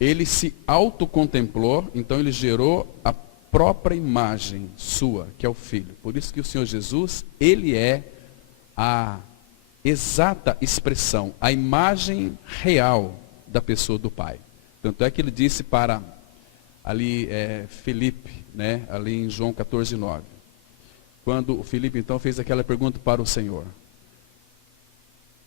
ele se autocontemplou, então ele gerou a própria imagem sua, que é o Filho. Por isso que o Senhor Jesus, ele é a exata expressão, a imagem real da pessoa do Pai. Tanto é que ele disse para ali Filipe, né, ali em João 14:9. Quando o Filipe então fez aquela pergunta para o Senhor: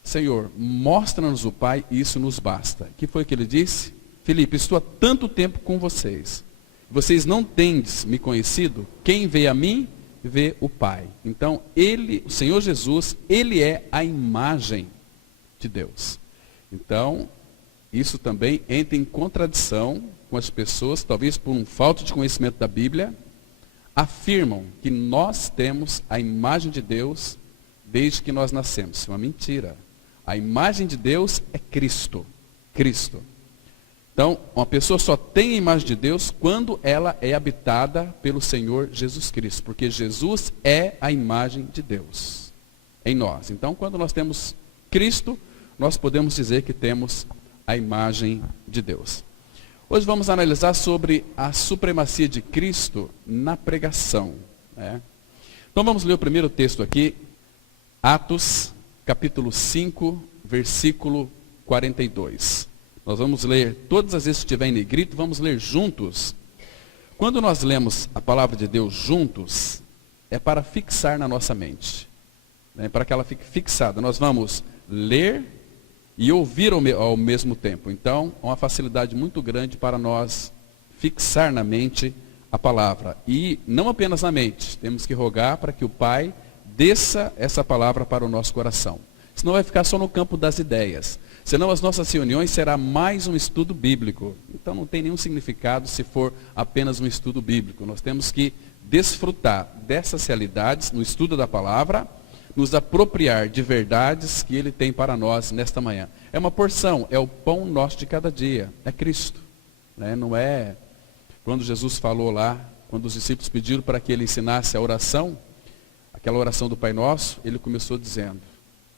Senhor, mostra-nos o Pai e isso nos basta. O que foi que ele disse? Filipe, estou há tanto tempo com vocês. Vocês não tendes me conhecido? Quem vê a mim, vê o Pai. Então, o Senhor Jesus, ele é a imagem de Deus. Então, isso também entra em contradição com as pessoas, talvez por um falta de conhecimento da Bíblia, afirmam que nós temos a imagem de Deus desde que nós nascemos. Isso é uma mentira. A imagem de Deus é Cristo. Cristo. Então, uma pessoa só tem a imagem de Deus quando ela é habitada pelo Senhor Jesus Cristo. Porque Jesus é a imagem de Deus em nós. Então, quando nós temos Cristo, nós podemos dizer que temos a imagem de Deus. Hoje vamos analisar sobre a supremacia de Cristo na pregação, né? Então vamos ler o primeiro texto aqui, Atos, capítulo 5, versículo 42. Nós vamos ler, todas as vezes que estiver em negrito, vamos ler juntos. Quando nós lemos a palavra de Deus juntos, é para fixar na nossa mente, né? Para que ela fique fixada. Nós vamos ler e ouvir ao mesmo tempo. Então, é uma facilidade muito grande para nós fixar na mente a palavra. E não apenas na mente, temos que rogar para que o Pai desça essa palavra para o nosso coração. Senão vai ficar só no campo das ideias. Senão as nossas reuniões será mais um estudo bíblico. Então não tem nenhum significado se for apenas um estudo bíblico. Nós temos que desfrutar dessas realidades no estudo da palavra, nos apropriar de verdades que Ele tem para nós nesta manhã. É uma porção, é o pão nosso de cada dia, é Cristo, né? Não é quando Jesus falou lá, quando os discípulos pediram para que Ele ensinasse a oração, aquela oração do Pai Nosso, Ele começou dizendo: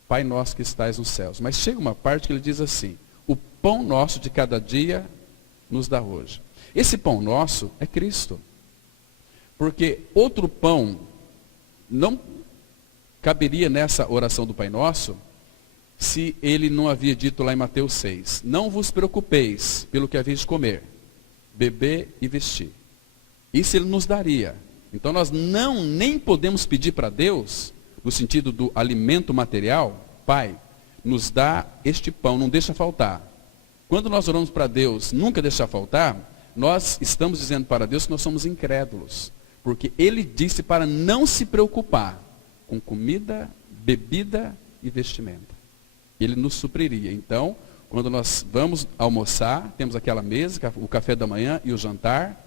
Pai nosso que estais nos céus. Mas chega uma parte que Ele diz assim: o pão nosso de cada dia nos dá hoje. Esse pão nosso é Cristo. Porque outro pão não caberia nessa oração do Pai Nosso, se Ele não havia dito lá em Mateus 6, não vos preocupeis pelo que haveis de comer, beber e vestir. Isso Ele nos daria. Então nós nem podemos pedir para Deus, no sentido do alimento material: Pai, nos dá este pão, não deixa faltar. Quando nós oramos para Deus, nunca deixar faltar, nós estamos dizendo para Deus que nós somos incrédulos. Porque Ele disse para não se preocupar com comida, bebida e vestimenta. Ele nos supriria. Então, quando nós vamos almoçar, temos aquela mesa, o café da manhã e o jantar.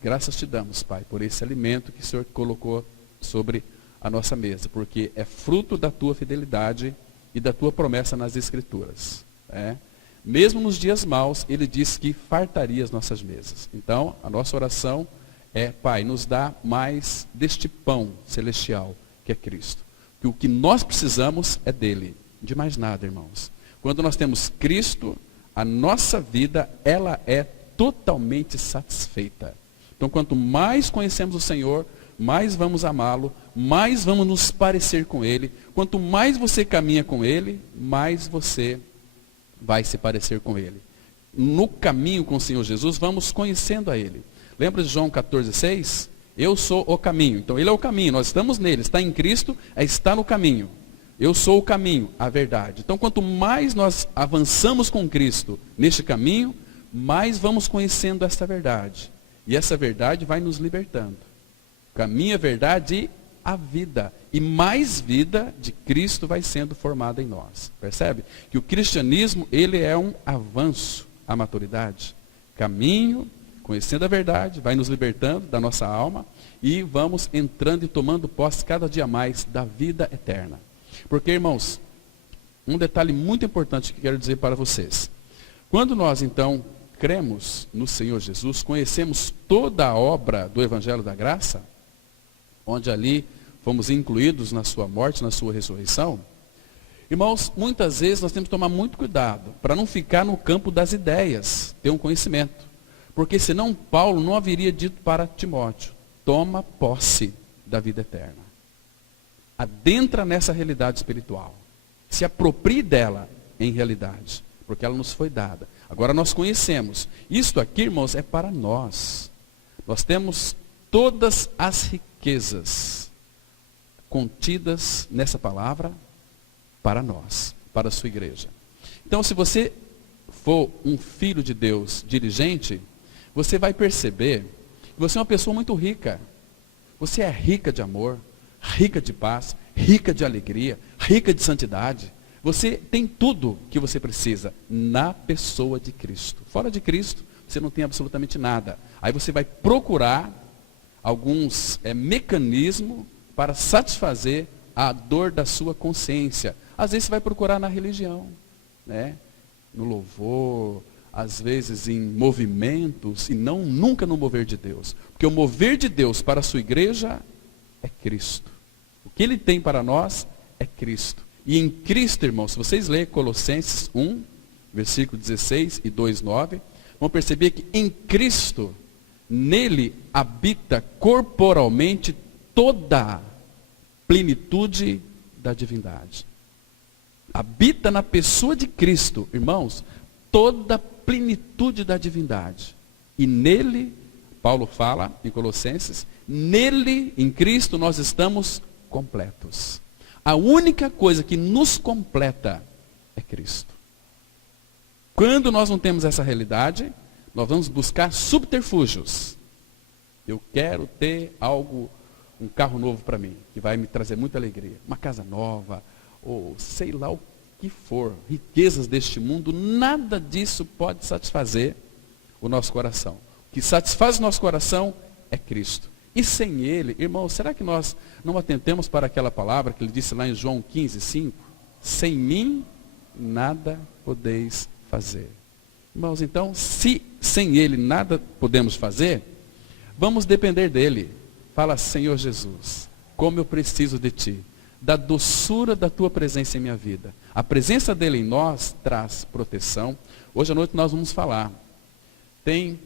Graças te damos, Pai, por esse alimento que o Senhor colocou sobre a nossa mesa, porque é fruto da tua fidelidade e da tua promessa nas Escrituras, né? Mesmo nos dias maus, Ele disse que fartaria as nossas mesas. Então, a nossa oração é: Pai, nos dá mais deste pão celestial, que é Cristo. Que o que nós precisamos é dele, de mais nada, irmãos. Quando nós temos Cristo, a nossa vida, ela é totalmente satisfeita. Então, quanto mais conhecemos o Senhor, mais vamos amá-lo, mais vamos nos parecer com Ele. Quanto mais você caminha com Ele, mais você vai se parecer com Ele. No caminho com o Senhor Jesus, vamos conhecendo a Ele. Lembra de João 14,6? Eu sou o caminho. Então Ele é o caminho, nós estamos nele. Está em Cristo, está no caminho. Eu sou o caminho, a verdade. Então quanto mais nós avançamos com Cristo neste caminho, mais vamos conhecendo esta verdade. E essa verdade vai nos libertando. O caminho, a verdade e a vida. E mais vida de Cristo vai sendo formada em nós. Percebe? Que o cristianismo, ele é um avanço à maturidade. Caminho, conhecendo a verdade, vai nos libertando da nossa alma e vamos entrando e tomando posse cada dia mais da vida eterna. Porque, irmãos, um detalhe muito importante que quero dizer para vocês. Quando nós, então, cremos no Senhor Jesus, conhecemos toda a obra do Evangelho da Graça, onde ali fomos incluídos na sua morte, na sua ressurreição, Irmãos, muitas vezes nós temos que tomar muito cuidado para não ficar no campo das ideias, ter um conhecimento. Porque senão Paulo não haveria dito para Timóteo, toma posse da vida eterna. Adentra nessa realidade espiritual. Se aproprie dela em realidade, porque ela nos foi dada. Agora nós conhecemos. Isto aqui, irmãos, é para nós. Nós temos todas as riquezas contidas nessa palavra para nós, para a sua igreja. Então, se você for um filho de Deus diligente, você vai perceber que você é uma pessoa muito rica. Você é rica de amor, rica de paz, rica de alegria, rica de santidade. Você tem tudo que você precisa na pessoa de Cristo. Fora de Cristo, você não tem absolutamente nada. Aí você vai procurar alguns mecanismos para satisfazer a dor da sua consciência. Às vezes você vai procurar na religião, né? No louvor, às vezes em movimentos, e nunca no mover de Deus. Porque o mover de Deus para a sua igreja é Cristo. O que Ele tem para nós é Cristo. E em Cristo, irmãos, se vocês lerem Colossenses 1, versículo 16 e 2:9, vão perceber que em Cristo, nele habita corporalmente toda a plenitude da divindade. Habita na pessoa de Cristo, irmãos, toda a plenitude da divindade. E nele, Paulo fala em Colossenses, nele, em Cristo, nós estamos completos. A única coisa que nos completa é Cristo. Quando nós não temos essa realidade, nós vamos buscar subterfúgios. Eu quero ter algo, um carro novo para mim, que vai me trazer muita alegria. Uma casa nova, ou sei lá o que for, riquezas deste mundo, nada disso pode satisfazer o nosso coração. O que satisfaz o nosso coração é Cristo. E sem Ele, irmão, será que nós não atentemos para aquela palavra que Ele disse lá em João 15:5? Sem mim, nada podeis fazer. Irmãos, então, se sem Ele nada podemos fazer, vamos depender dEle. Fala, Senhor Jesus, como eu preciso de Ti. Da doçura da Tua presença em minha vida. A presença dEle em nós traz proteção. Hoje à noite nós vamos falar. Tem,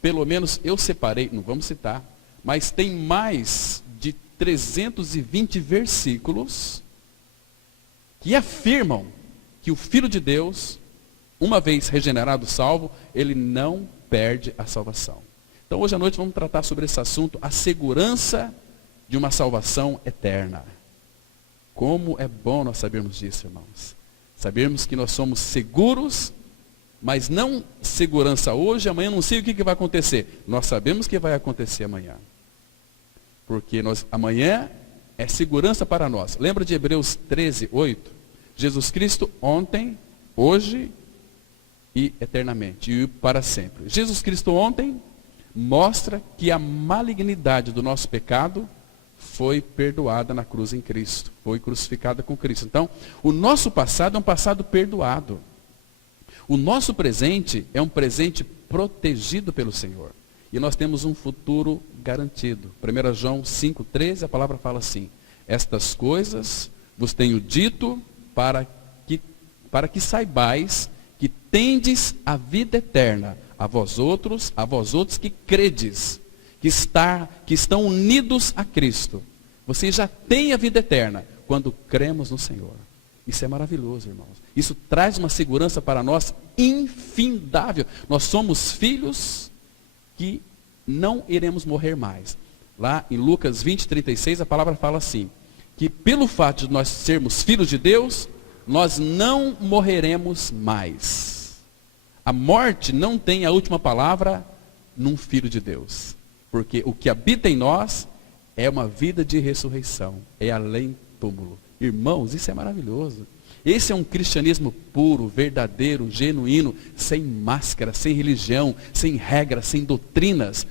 pelo menos eu separei, não vamos citar, mas tem mais de 320 versículos que afirmam que o Filho de Deus, uma vez regenerado, salvo, ele não perde a salvação. Então hoje à noite vamos tratar sobre esse assunto, a segurança de uma salvação eterna. Como é bom nós sabermos disso, irmãos. Sabermos que nós somos seguros, mas não segurança hoje, amanhã não sei o que vai acontecer. Nós sabemos o que vai acontecer amanhã. Porque amanhã é segurança para nós. Lembra de Hebreus 13:8? Jesus Cristo ontem, hoje e eternamente, e para sempre. Jesus Cristo ontem mostra que a malignidade do nosso pecado foi perdoada na cruz em Cristo, foi crucificada com Cristo. Então, o nosso passado é um passado perdoado. O nosso presente é um presente protegido pelo Senhor. E nós temos um futuro garantido. 1 João 5,13, a palavra fala assim: estas coisas vos tenho dito para que saibais que tendes a vida eterna, a vós outros que credes, que estão unidos a Cristo. Vocês já têm a vida eterna quando cremos no Senhor. Isso é maravilhoso, irmãos. Isso traz uma segurança para nós infindável. Nós somos filhos que não iremos morrer mais. Lá em Lucas 20:36, a palavra fala assim, que pelo fato de nós sermos filhos de Deus, nós não morreremos mais. A morte não tem a última palavra num filho de Deus. Porque o que habita em nós é uma vida de ressurreição, é além túmulo. Irmãos, isso é maravilhoso. Esse é um cristianismo puro, verdadeiro, genuíno, sem máscara, sem religião, sem regras, sem doutrinas.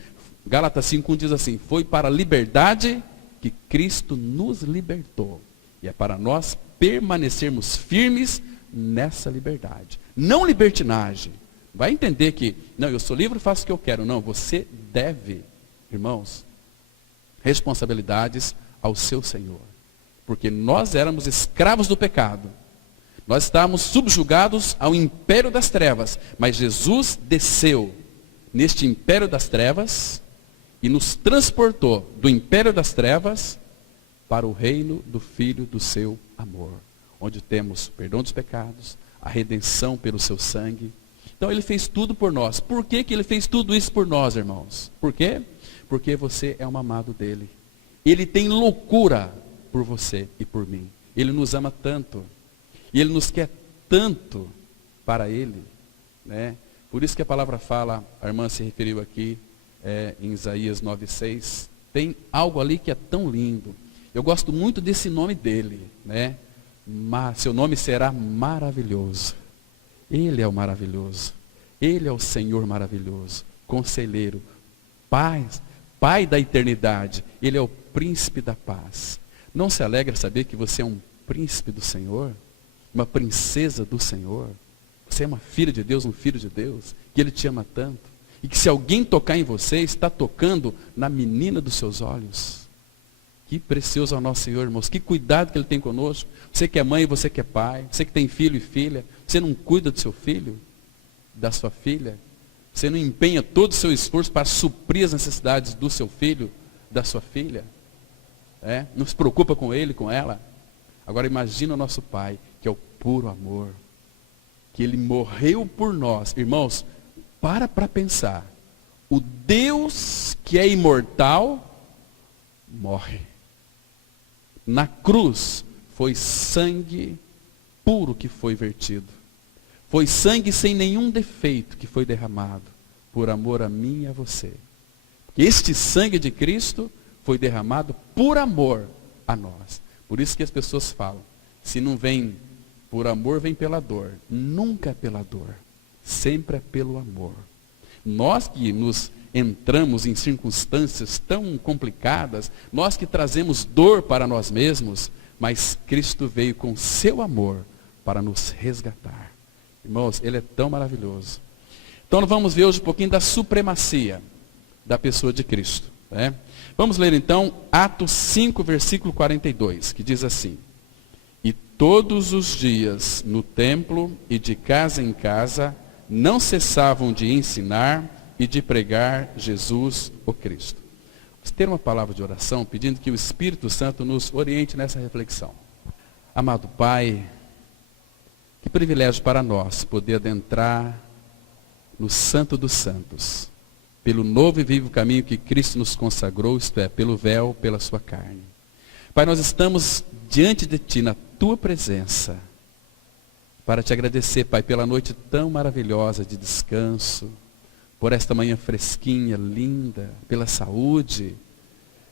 Gálatas 5:1 diz assim, foi para a liberdade que Cristo nos libertou. E é para nós permanecermos firmes nessa liberdade. Não libertinagem. Vai entender que, não, eu sou livre, faço o que eu quero. Não, você deve, irmãos, responsabilidades ao seu Senhor. Porque nós éramos escravos do pecado. Nós estávamos subjugados ao império das trevas, mas Jesus desceu neste império das trevas e nos transportou do império das trevas para o reino do Filho do seu amor, onde temos perdão dos pecados, a redenção pelo seu sangue. Então ele fez tudo por nós. Por que ele fez tudo isso por nós, irmãos? Por quê? Porque você é um amado dele. Ele tem loucura por você e por mim. Ele nos ama tanto. E ele nos quer tanto para ele, né? Por isso que a palavra fala, a irmã se referiu aqui, em Isaías 9,6, tem algo ali que é tão lindo. Eu gosto muito desse nome dele, né? Seu nome será maravilhoso. Ele é o maravilhoso. Ele é o Senhor maravilhoso, conselheiro, Pai da eternidade. Ele é o príncipe da paz. Não se alegra saber que você é um príncipe do Senhor? Uma princesa do Senhor? Você é uma filha de Deus, um filho de Deus, que Ele te ama tanto. E que se alguém tocar em você, está tocando na menina dos seus olhos. Que precioso é o nosso Senhor, irmãos. Que cuidado que Ele tem conosco. Você que é mãe, você que é pai. Você que tem filho e filha. Você não cuida do seu filho, da sua filha. Você não empenha todo o seu esforço para suprir as necessidades do seu filho, da sua filha. Não se preocupa com ele, com ela. Agora imagina o nosso Pai, que é o puro amor. Que Ele morreu por nós. Irmãos, para pensar. O Deus que é imortal, morre. Na cruz, foi sangue puro que foi vertido. Foi sangue sem nenhum defeito que foi derramado, por amor a mim e a você. Este sangue de Cristo foi derramado por amor a nós. Por isso que as pessoas falam, se não vem por amor, vem pela dor. Nunca é pela dor, sempre é pelo amor. Nós que nos entramos em circunstâncias tão complicadas, nós que trazemos dor para nós mesmos, mas Cristo veio com seu amor para nos resgatar. Irmãos, Ele é tão maravilhoso. Então nós vamos ver hoje um pouquinho da supremacia da pessoa de Cristo, né? Vamos ler então Atos 5, versículo 42, que diz assim: E todos os dias no templo e de casa em casa não cessavam de ensinar e de pregar Jesus o Cristo. Vamos ter uma palavra de oração pedindo que o Espírito Santo nos oriente nessa reflexão. Amado Pai, que privilégio para nós poder adentrar no Santo dos Santos, pelo novo e vivo caminho que Cristo nos consagrou, isto é, pelo véu, pela sua carne. Pai, nós estamos diante de Ti, na Tua presença, para Te agradecer, Pai, pela noite tão maravilhosa de descanso, por esta manhã fresquinha, linda, pela saúde,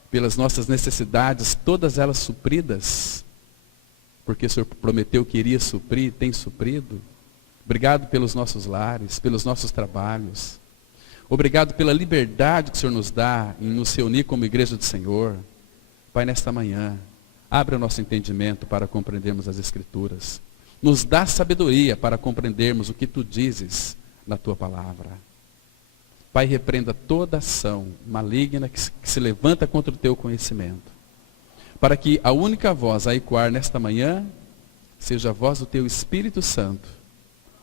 pelas nossas necessidades, todas elas supridas, porque o Senhor prometeu que iria suprir, tem suprido. Obrigado pelos nossos lares, pelos nossos trabalhos. Obrigado pela liberdade que o Senhor nos dá em nos reunir como igreja do Senhor. Pai, nesta manhã, abre o nosso entendimento para compreendermos as Escrituras. Nos dá sabedoria para compreendermos o que Tu dizes na Tua palavra. Pai, repreenda toda ação maligna que se levanta contra o Teu conhecimento. Para que a única voz a ecoar nesta manhã seja a voz do Teu Espírito Santo,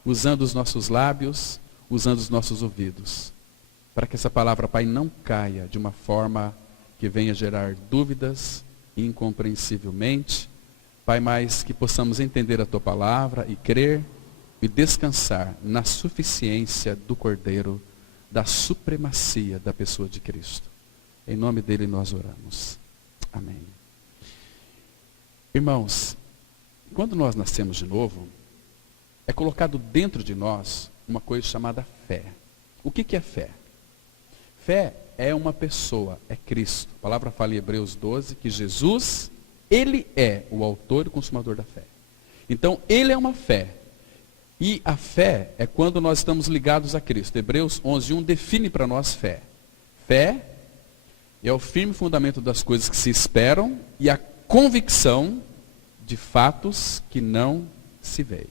usando os nossos lábios, usando os nossos ouvidos. Para que essa palavra, Pai, não caia de uma forma que venha gerar dúvidas incompreensivelmente. Pai, mas que possamos entender a Tua palavra e crer e descansar na suficiência do Cordeiro, da supremacia da pessoa de Cristo. Em nome dele nós oramos. Amém. Irmãos, quando nós nascemos de novo, é colocado dentro de nós uma coisa chamada fé. O que é fé? Fé é uma pessoa, é Cristo. A palavra fala em Hebreus 12 que Jesus, Ele é o autor e consumador da fé. Então, Ele é uma fé. E a fé é quando nós estamos ligados a Cristo. Hebreus 11:1 define para nós fé. Fé é o firme fundamento das coisas que se esperam e a convicção de fatos que não se veem.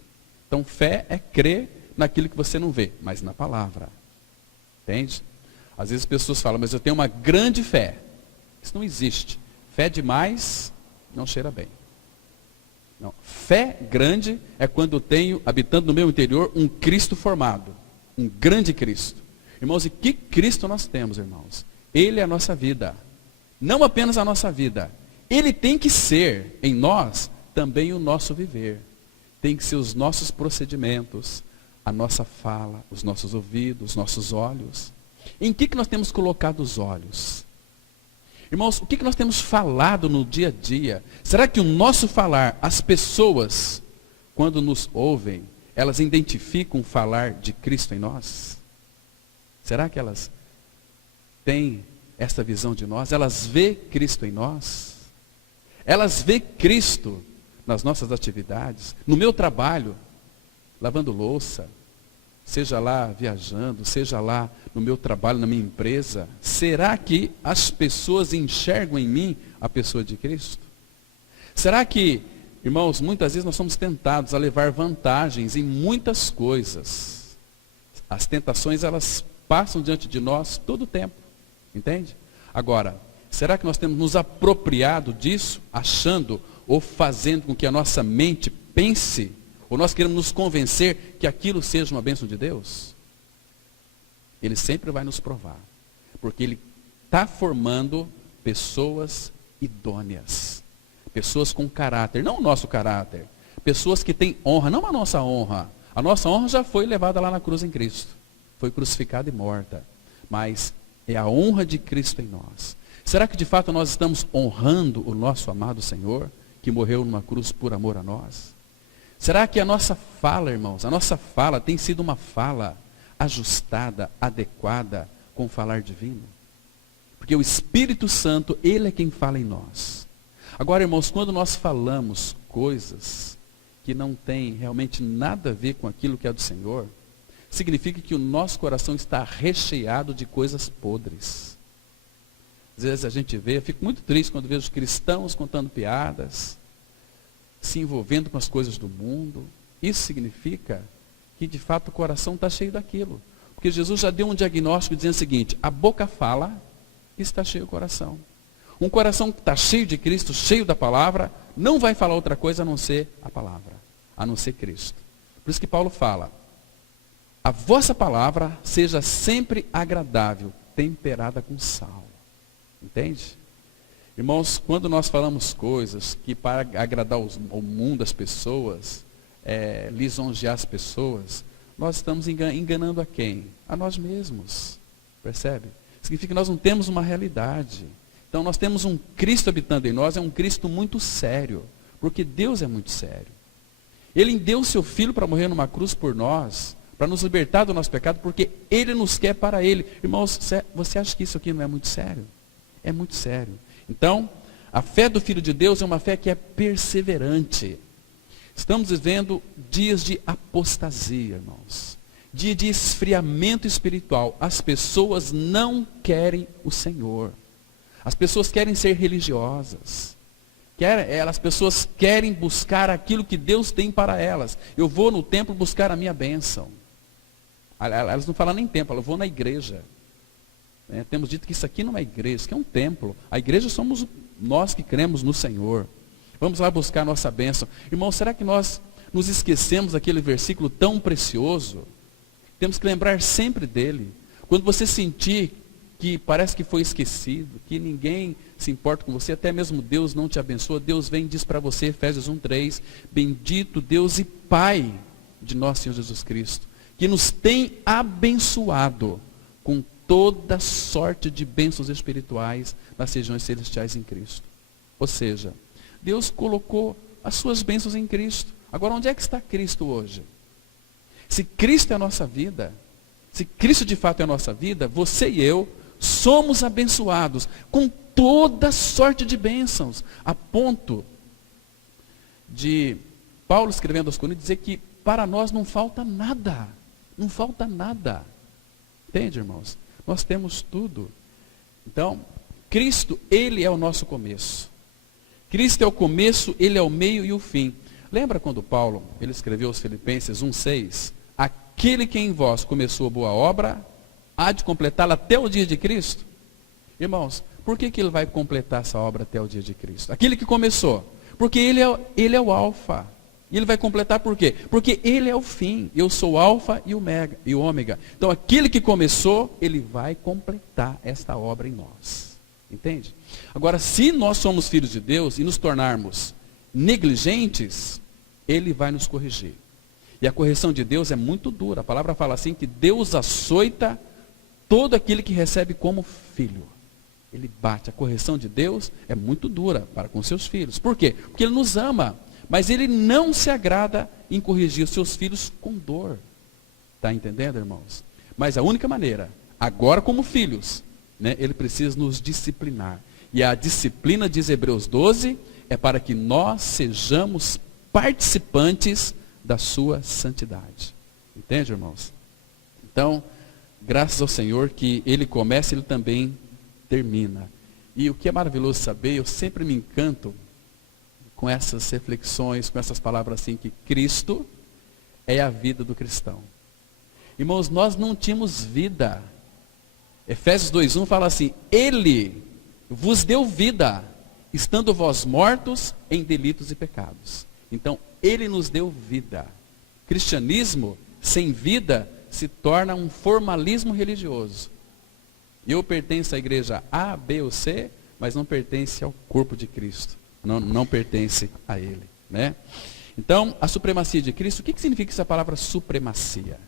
Então, fé é crer naquilo que você não vê, mas na palavra. Entende? Às vezes as pessoas falam, mas eu tenho uma grande fé. Isso não existe. Fé demais não cheira bem. Não. Fé grande é quando eu tenho, habitando no meu interior, um Cristo formado. Um grande Cristo. Irmãos, e que Cristo nós temos, irmãos? Ele é a nossa vida. Não apenas a nossa vida. Ele tem que ser, em nós, também o nosso viver. Tem que ser os nossos procedimentos, a nossa fala, os nossos ouvidos, os nossos olhos. Em que nós temos colocado os olhos? Irmãos, o que nós temos falado no dia a dia? Será que o nosso falar, as pessoas, quando nos ouvem, elas identificam o falar de Cristo em nós? Será que elas têm essa visão de nós? Elas veem Cristo em nós? Elas veem Cristo nas nossas atividades? No meu trabalho, lavando louça, seja lá viajando, seja lá no meu trabalho, na minha empresa, será que as pessoas enxergam em mim a pessoa de Cristo? Será que, irmãos, muitas vezes nós somos tentados a levar vantagens em muitas coisas. As tentações, elas passam diante de nós todo o tempo, entende? Agora, será que nós temos nos apropriado disso, achando ou fazendo com que a nossa mente pense, ou nós queremos nos convencer que aquilo seja uma bênção de Deus? Ele sempre vai nos provar. Porque Ele está formando pessoas idôneas. Pessoas com caráter, não o nosso caráter. Pessoas que têm honra, não a nossa honra. A nossa honra já foi levada lá na cruz em Cristo. Foi crucificada e morta. Mas é a honra de Cristo em nós. Será que de fato nós estamos honrando o nosso amado Senhor, que morreu numa cruz por amor a nós? Será que a nossa fala, irmãos, a nossa fala tem sido uma fala ajustada, adequada com o falar divino? Porque o Espírito Santo, Ele é quem fala em nós. Agora, irmãos, quando nós falamos coisas que não têm realmente nada a ver com aquilo que é do Senhor, significa que o nosso coração está recheado de coisas podres. Às vezes a gente vê, eu fico muito triste quando vejo cristãos contando piadas, se envolvendo com as coisas do mundo. Isso significa que de fato o coração está cheio daquilo. Porque Jesus já deu um diagnóstico dizendo o seguinte: a boca fala e está cheio o coração. Um coração que está cheio de Cristo, cheio da palavra, não vai falar outra coisa a não ser a palavra, a não ser Cristo. Por isso que Paulo fala: a vossa palavra seja sempre agradável, temperada com sal. Entende? Irmãos, quando nós falamos coisas que para agradar o mundo, as pessoas, lisonjear as pessoas, nós estamos enganando a quem? A nós mesmos. Percebe? Significa que nós não temos uma realidade. Então nós temos um Cristo habitando em nós, é um Cristo muito sério. Porque Deus é muito sério. Ele deu o seu Filho para morrer numa cruz por nós, para nos libertar do nosso pecado, porque Ele nos quer para Ele. Irmãos, você acha que isso aqui não é muito sério? É muito sério. Então, a fé do Filho de Deus é uma fé que é perseverante. Estamos vivendo dias de apostasia, irmãos. Dia de esfriamento espiritual. As pessoas não querem o Senhor. As pessoas querem ser religiosas. As pessoas querem buscar aquilo que Deus tem para elas. Eu vou no templo buscar a minha bênção. Elas não falam nem templo, eu vou na igreja. Temos dito que isso aqui não é igreja, isso aqui é um templo. A igreja somos nós que cremos no Senhor. Vamos lá buscar a nossa bênção. Irmão, será que nós nos esquecemos daquele versículo tão precioso? Temos que lembrar sempre dele. Quando você sentir que parece que foi esquecido, que ninguém se importa com você, até mesmo Deus não te abençoa, Deus vem e diz para você, Efésios 1:3, bendito Deus e Pai de nosso Senhor Jesus Cristo, que nos tem abençoado com toda sorte de bênçãos espirituais nas regiões celestiais em Cristo. Ou seja, Deus colocou as suas bênçãos em Cristo. Agora, onde é que está Cristo hoje? Se Cristo é a nossa vida, se Cristo de fato é a nossa vida, você e eu somos abençoados com toda sorte de bênçãos, a ponto de Paulo escrevendo aos Coríntios dizer que para nós não falta nada. Não falta nada. Entende, irmãos? Nós temos tudo. Então, Cristo, Ele é o nosso começo. Cristo é o começo, Ele é o meio e o fim. Lembra quando Paulo, ele escreveu aos Filipenses 1:6? Aquele que em vós começou a boa obra, há de completá-la até o dia de Cristo? Irmãos, por que Ele vai completar essa obra até o dia de Cristo? Aquele que começou. Porque ele é o alfa. E ele vai completar por quê? Porque ele é o fim. Eu sou o alfa e o ômega. Então aquele que começou, ele vai completar esta obra em nós. Entende? Agora, se nós somos filhos de Deus e nos tornarmos negligentes, ele vai nos corrigir. E a correção de Deus é muito dura. A palavra fala assim que Deus açoita todo aquele que recebe como filho. Ele bate. A correção de Deus é muito dura para com seus filhos. Por quê? Porque ele nos ama. Mas ele não se agrada em corrigir os seus filhos com dor. Está entendendo, irmãos? Mas a única maneira, agora como filhos, né, ele precisa nos disciplinar. E a disciplina, diz Hebreus 12, é para que nós sejamos participantes da sua santidade. Entende, irmãos? Então, graças ao Senhor que ele começa, ele também termina. E o que é maravilhoso saber, eu sempre me encanto com essas reflexões, com essas palavras assim, que Cristo é a vida do cristão. Irmãos, nós não tínhamos vida. Efésios 2:1 fala assim, ele vos deu vida, estando vós mortos em delitos e pecados. Então, ele nos deu vida. Cristianismo sem vida se torna um formalismo religioso. Eu pertenço à igreja A, B ou C, mas não pertence ao corpo de Cristo. Não pertence a ele. Né? Então, a supremacia de Cristo, o que significa essa palavra supremacia?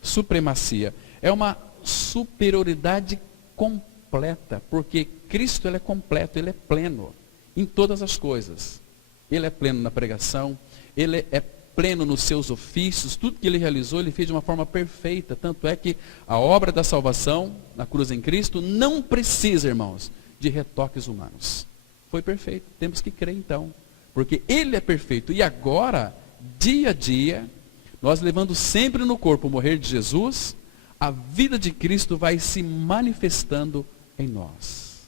Supremacia. É uma superioridade completa, porque Cristo ele é completo, ele é pleno em todas as coisas. Ele é pleno na pregação, ele é pleno nos seus ofícios, tudo que ele realizou, ele fez de uma forma perfeita. Tanto é que a obra da salvação na cruz em Cristo não precisa, irmãos, de retoques humanos. Foi perfeito, temos que crer então, porque ele é perfeito. E agora, dia a dia, nós levando sempre no corpo o morrer de Jesus, a vida de Cristo vai se manifestando em nós.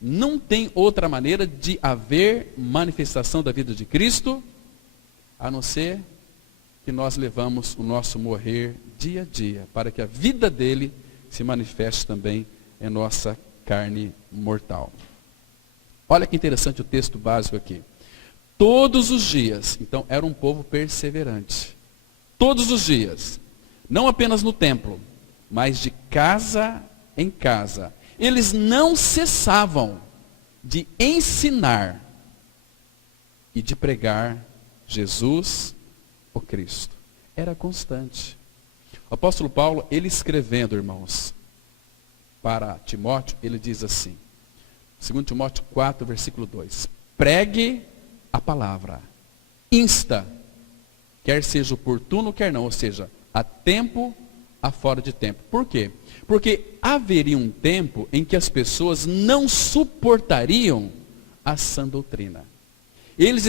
Não tem outra maneira de haver manifestação da vida de Cristo, a não ser que nós levamos o nosso morrer dia a dia, para que a vida dele se manifeste também em nossa carne mortal. Olha que interessante o texto básico aqui. Todos os dias, então era um povo perseverante. Todos os dias, não apenas no templo, mas de casa em casa. Eles não cessavam de ensinar e de pregar Jesus, o Cristo. Era constante. O apóstolo Paulo, ele escrevendo, irmãos, para Timóteo, ele diz assim, 2 Timóteo 4, versículo 2. Pregue a palavra. Insta. Quer seja oportuno, quer não. Ou seja, a tempo, a fora de tempo. Por quê? Porque haveria um tempo em que as pessoas não suportariam a sã doutrina. Eles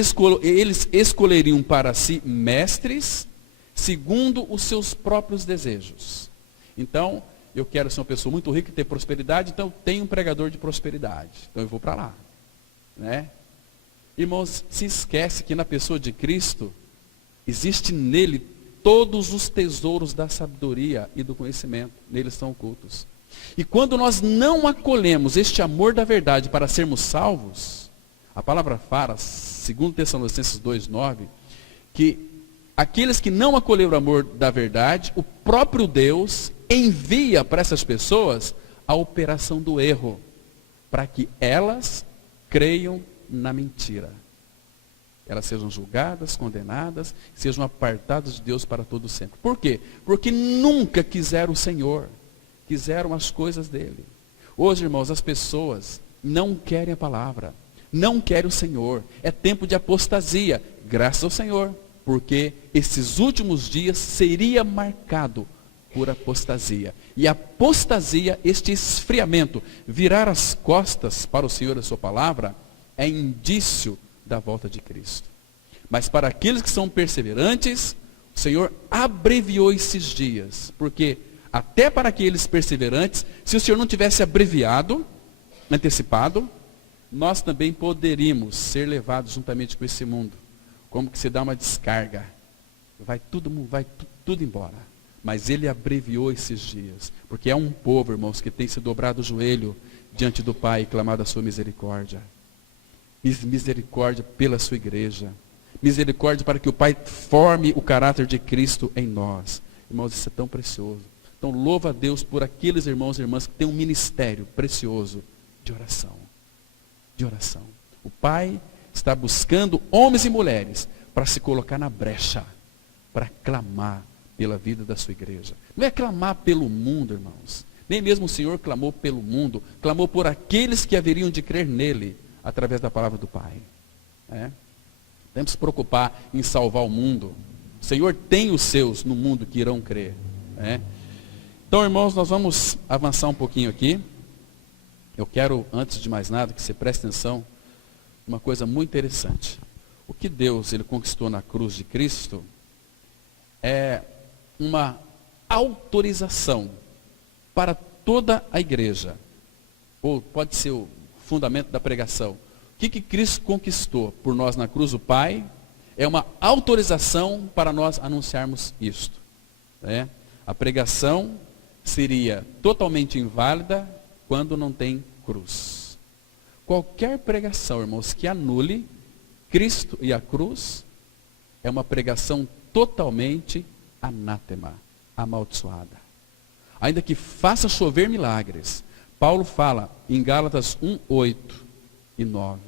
escolheriam para si mestres segundo os seus próprios desejos. Então, eu quero ser uma pessoa muito rica e ter prosperidade, então eu tenho um pregador de prosperidade. Então eu vou para lá. Né? Irmãos, se esquece que na pessoa de Cristo, existe nele todos os tesouros da sabedoria e do conhecimento. Neles estão ocultos. E quando nós não acolhemos este amor da verdade para sermos salvos, a palavra fala, 2 Tessalonicenses 2:9, que aqueles que não acolheram o amor da verdade, o próprio Deus envia para essas pessoas a operação do erro, para que elas creiam na mentira. Elas sejam julgadas, condenadas, sejam apartadas de Deus para todo sempre. Por quê? Porque nunca quiseram o Senhor, quiseram as coisas dele. Hoje, irmãos, as pessoas não querem a palavra, não querem o Senhor. É tempo de apostasia, graças ao Senhor, porque esses últimos dias seria marcado por apostasia. E apostasia, este esfriamento, virar as costas para o Senhor e a sua palavra, é indício da volta de Cristo. Mas para aqueles que são perseverantes, o Senhor abreviou esses dias, porque até para aqueles perseverantes, se o Senhor não tivesse abreviado, antecipado, nós também poderíamos ser levados juntamente com esse mundo, como que se dá uma descarga, vai tudo embora. Mas ele abreviou esses dias, porque é um povo, irmãos, que tem se dobrado o joelho diante do Pai e clamado a sua misericórdia. Misericórdia pela sua igreja. Misericórdia para que o Pai forme o caráter de Cristo em nós. Irmãos, isso é tão precioso. Então, louva a Deus por aqueles irmãos e irmãs que têm um ministério precioso de oração. De oração. O Pai está buscando homens e mulheres para se colocar na brecha, para clamar pela vida da sua igreja. Não é clamar pelo mundo, irmãos. Nem mesmo o Senhor clamou pelo mundo, clamou por aqueles que haveriam de crer nele, através da palavra do Pai. Temos que se preocupar em salvar o mundo. O Senhor tem os seus no mundo que irão crer. Então, irmãos, nós vamos avançar um pouquinho aqui. Eu quero, antes de mais nada, que você preste atenção, uma coisa muito interessante. O que Deus ele conquistou na cruz de Cristo é uma autorização para toda a igreja. Ou pode ser o fundamento da pregação. O que Cristo conquistou por nós na cruz, o Pai, é uma autorização para nós anunciarmos isto. A pregação seria totalmente inválida quando não tem cruz. Qualquer pregação, irmãos, que anule Cristo e a cruz, é uma pregação totalmente anátema, amaldiçoada. Ainda que faça chover milagres. Paulo fala em Gálatas 1, 8 e 9.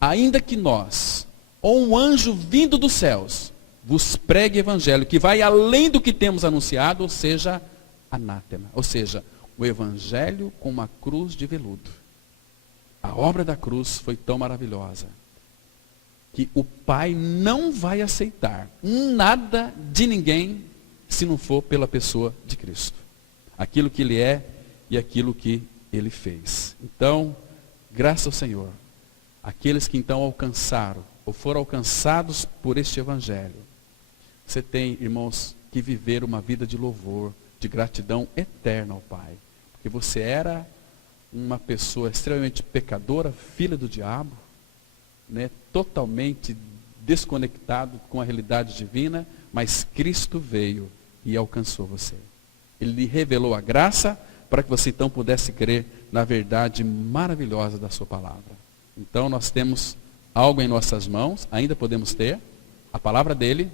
Ainda que nós, ou um anjo vindo dos céus, vos pregue evangelho, que vai além do que temos anunciado, ou seja, anátema. Ou seja, o evangelho com uma cruz de veludo. A obra da cruz foi tão maravilhosa, que o Pai não vai aceitar nada de ninguém, se não for pela pessoa de Cristo. Aquilo que Ele é e aquilo que Ele fez. Então, graças ao Senhor, aqueles que então alcançaram, ou foram alcançados por este evangelho, você tem, irmãos, que viver uma vida de louvor, de gratidão eterna ao Pai. Porque você era uma pessoa extremamente pecadora, filha do diabo, totalmente desconectado com a realidade divina, mas Cristo veio e alcançou você. Ele lhe revelou a graça para que você então pudesse crer na verdade maravilhosa da sua palavra. Então nós temos algo em nossas mãos, ainda podemos ter, a palavra dele,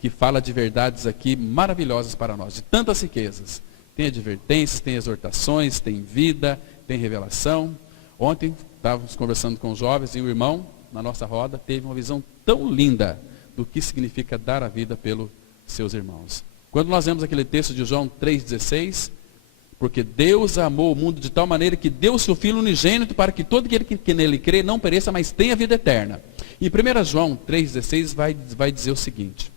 que fala de verdades aqui maravilhosas para nós, de tantas riquezas. Tem advertências, tem exortações, tem vida, tem revelação. Ontem estávamos conversando com os jovens e o irmão, na nossa roda, teve uma visão tão linda do que significa dar a vida pelos seus irmãos. Quando nós vemos aquele texto de João 3,16, porque Deus amou o mundo de tal maneira que deu o seu Filho unigênito para que todo aquele que nele crê não pereça, mas tenha vida eterna. E 1 João 3,16 vai dizer o seguinte,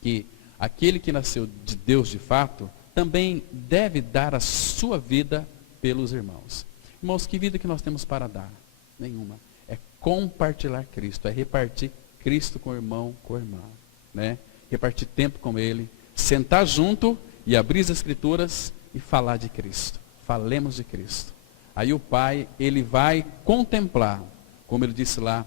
que aquele que nasceu de Deus de fato, também deve dar a sua vida pelos irmãos. Irmãos, que vida que nós temos para dar? Nenhuma. É compartilhar Cristo, é repartir Cristo com o irmão, com a irmã. Repartir tempo com ele, sentar junto e abrir as Escrituras e falar de Cristo. Falemos de Cristo. Aí o Pai, ele vai contemplar, como ele disse lá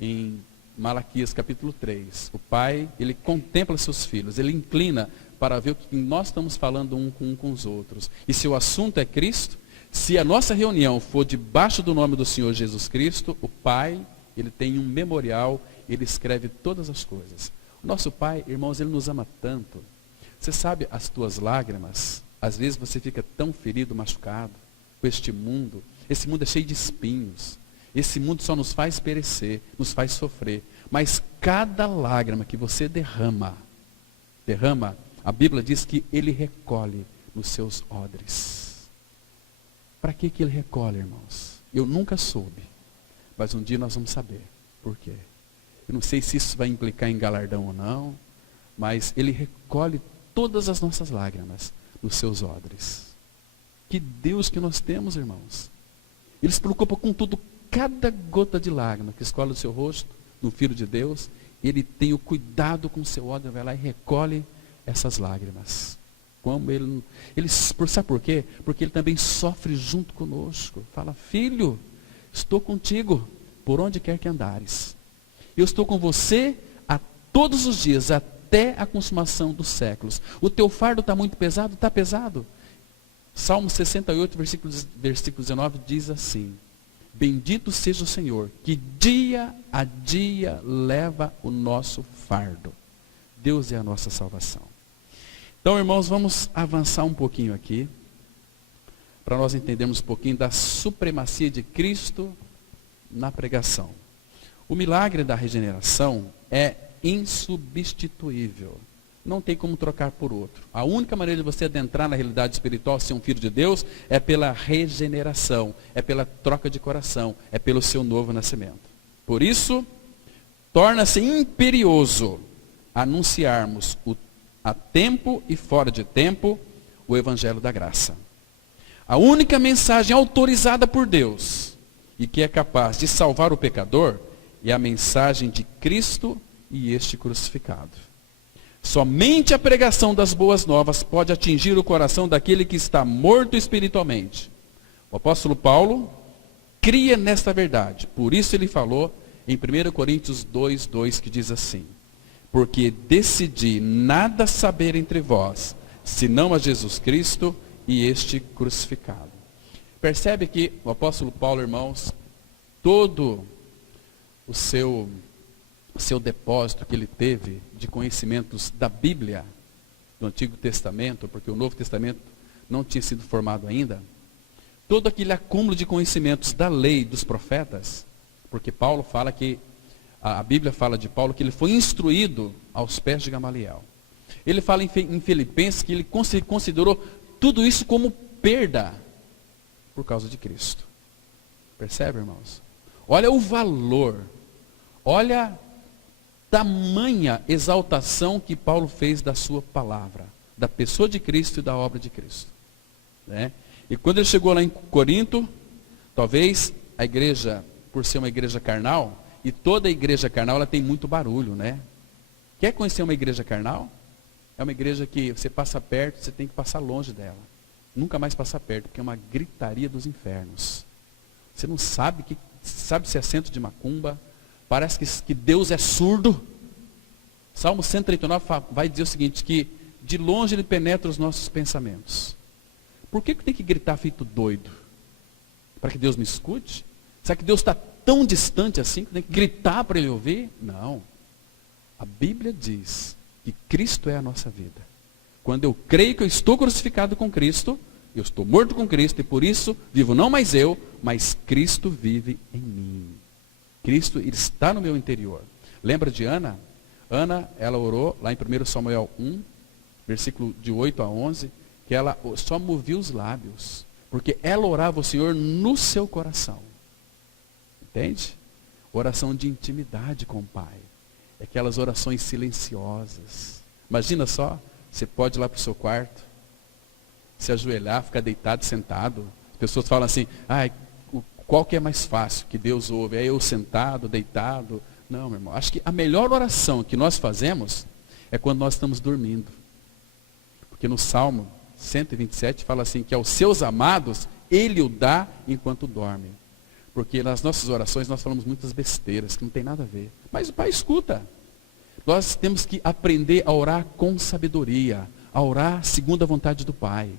em Malaquias capítulo 3. O Pai, ele contempla seus filhos, ele inclina para ver o que nós estamos falando um com os outros. E se o assunto é Cristo, se a nossa reunião for debaixo do nome do Senhor Jesus Cristo, o Pai, ele tem um memorial, ele escreve todas as coisas. O nosso Pai, irmãos, ele nos ama tanto. Você sabe, as tuas lágrimas, às vezes você fica tão ferido, machucado, com este mundo. Esse mundo é cheio de espinhos. Esse mundo só nos faz perecer, nos faz sofrer. Mas cada lágrima que você derrama, a Bíblia diz que ele recolhe nos seus odres. Para que ele recolhe, irmãos? Eu nunca soube, mas um dia nós vamos saber por quê. Eu não sei se isso vai implicar em galardão ou não, mas ele recolhe todas as nossas lágrimas nos seus odres. Que Deus que nós temos, irmãos. Ele se preocupa com tudo, cada gota de lágrima que escola do seu rosto, no Filho de Deus, ele tem o cuidado com o seu odre, vai lá e recolhe essas lágrimas. Como ele sabe por quê? Porque ele também sofre junto conosco. Fala, filho, estou contigo por onde quer que andares. Eu estou com você a todos os dias, até a consumação dos séculos. O teu fardo está muito pesado? Está pesado. Salmo 68, versículo 19 diz assim, Bendito seja o Senhor, que dia a dia leva o nosso fardo. Deus é a nossa salvação. Então, irmãos, vamos avançar um pouquinho aqui, para nós entendermos um pouquinho da supremacia de Cristo na pregação. O milagre da regeneração é insubstituível. Não tem como trocar por outro. A única maneira de você adentrar na realidade espiritual, ser um filho de Deus, é pela regeneração, é pela troca de coração, é pelo seu novo nascimento. Por isso, torna-se imperioso anunciarmos a tempo e fora de tempo o evangelho da graça. A única mensagem autorizada por Deus e que é capaz de salvar o pecador é a mensagem de Cristo e este crucificado. Somente a pregação das boas novas pode atingir o coração daquele que está morto espiritualmente. O apóstolo Paulo cria nesta verdade. Por isso ele falou em 1 Coríntios 2:2, que diz assim: porque decidi nada saber entre vós, senão a Jesus Cristo e este crucificado. Percebe que o apóstolo Paulo, irmãos, todo o seu depósito que ele teve de conhecimentos da Bíblia, do Antigo Testamento, porque o Novo Testamento não tinha sido formado ainda, todo aquele acúmulo de conhecimentos da lei dos profetas, porque Paulo fala que, a Bíblia fala de Paulo que ele foi instruído aos pés de Gamaliel. Ele fala em Filipenses que ele considerou tudo isso como perda por causa de Cristo. Percebe, irmãos? Olha o valor, olha tamanha exaltação que Paulo fez da sua palavra, da pessoa de Cristo e da obra de Cristo. Né? E quando ele chegou lá em Corinto, talvez a igreja, por ser uma igreja carnal, e toda igreja carnal ela tem muito barulho, né? Quer conhecer uma igreja carnal? É uma igreja que você passa perto, você tem que passar longe dela. Nunca mais passar perto, porque é uma gritaria dos infernos. Você não sabe se é centro de macumba, parece que Deus é surdo. Salmo 139 vai dizer o seguinte, que de longe ele penetra os nossos pensamentos. Por que tem que gritar feito doido? Para que Deus me escute? Será que Deus está tão distante assim que tem que gritar para ele ouvir? Não. A Bíblia diz que Cristo é a nossa vida. Quando eu creio que eu estou crucificado com Cristo, eu estou morto com Cristo e por isso vivo não mais eu, mas Cristo vive em mim. Cristo ele está no meu interior. Lembra de Ana? Ana, ela orou lá em 1 Samuel 1, versículo de 8 a 11, que ela só movia os lábios, porque ela orava ao Senhor no seu coração. Entende? Oração de intimidade com o Pai. Aquelas orações silenciosas. Imagina só, você pode ir lá para o seu quarto, se ajoelhar, ficar deitado, sentado. As pessoas falam assim, qual que é mais fácil que Deus ouve? É eu sentado, deitado? Não, meu irmão. Acho que a melhor oração que nós fazemos é quando nós estamos dormindo. Porque no Salmo 127 fala assim, que aos seus amados, Ele o dá enquanto dorme. Porque nas nossas orações nós falamos muitas besteiras, que não tem nada a ver. Mas o Pai escuta. Nós temos que aprender a orar com sabedoria, a orar segundo a vontade do Pai.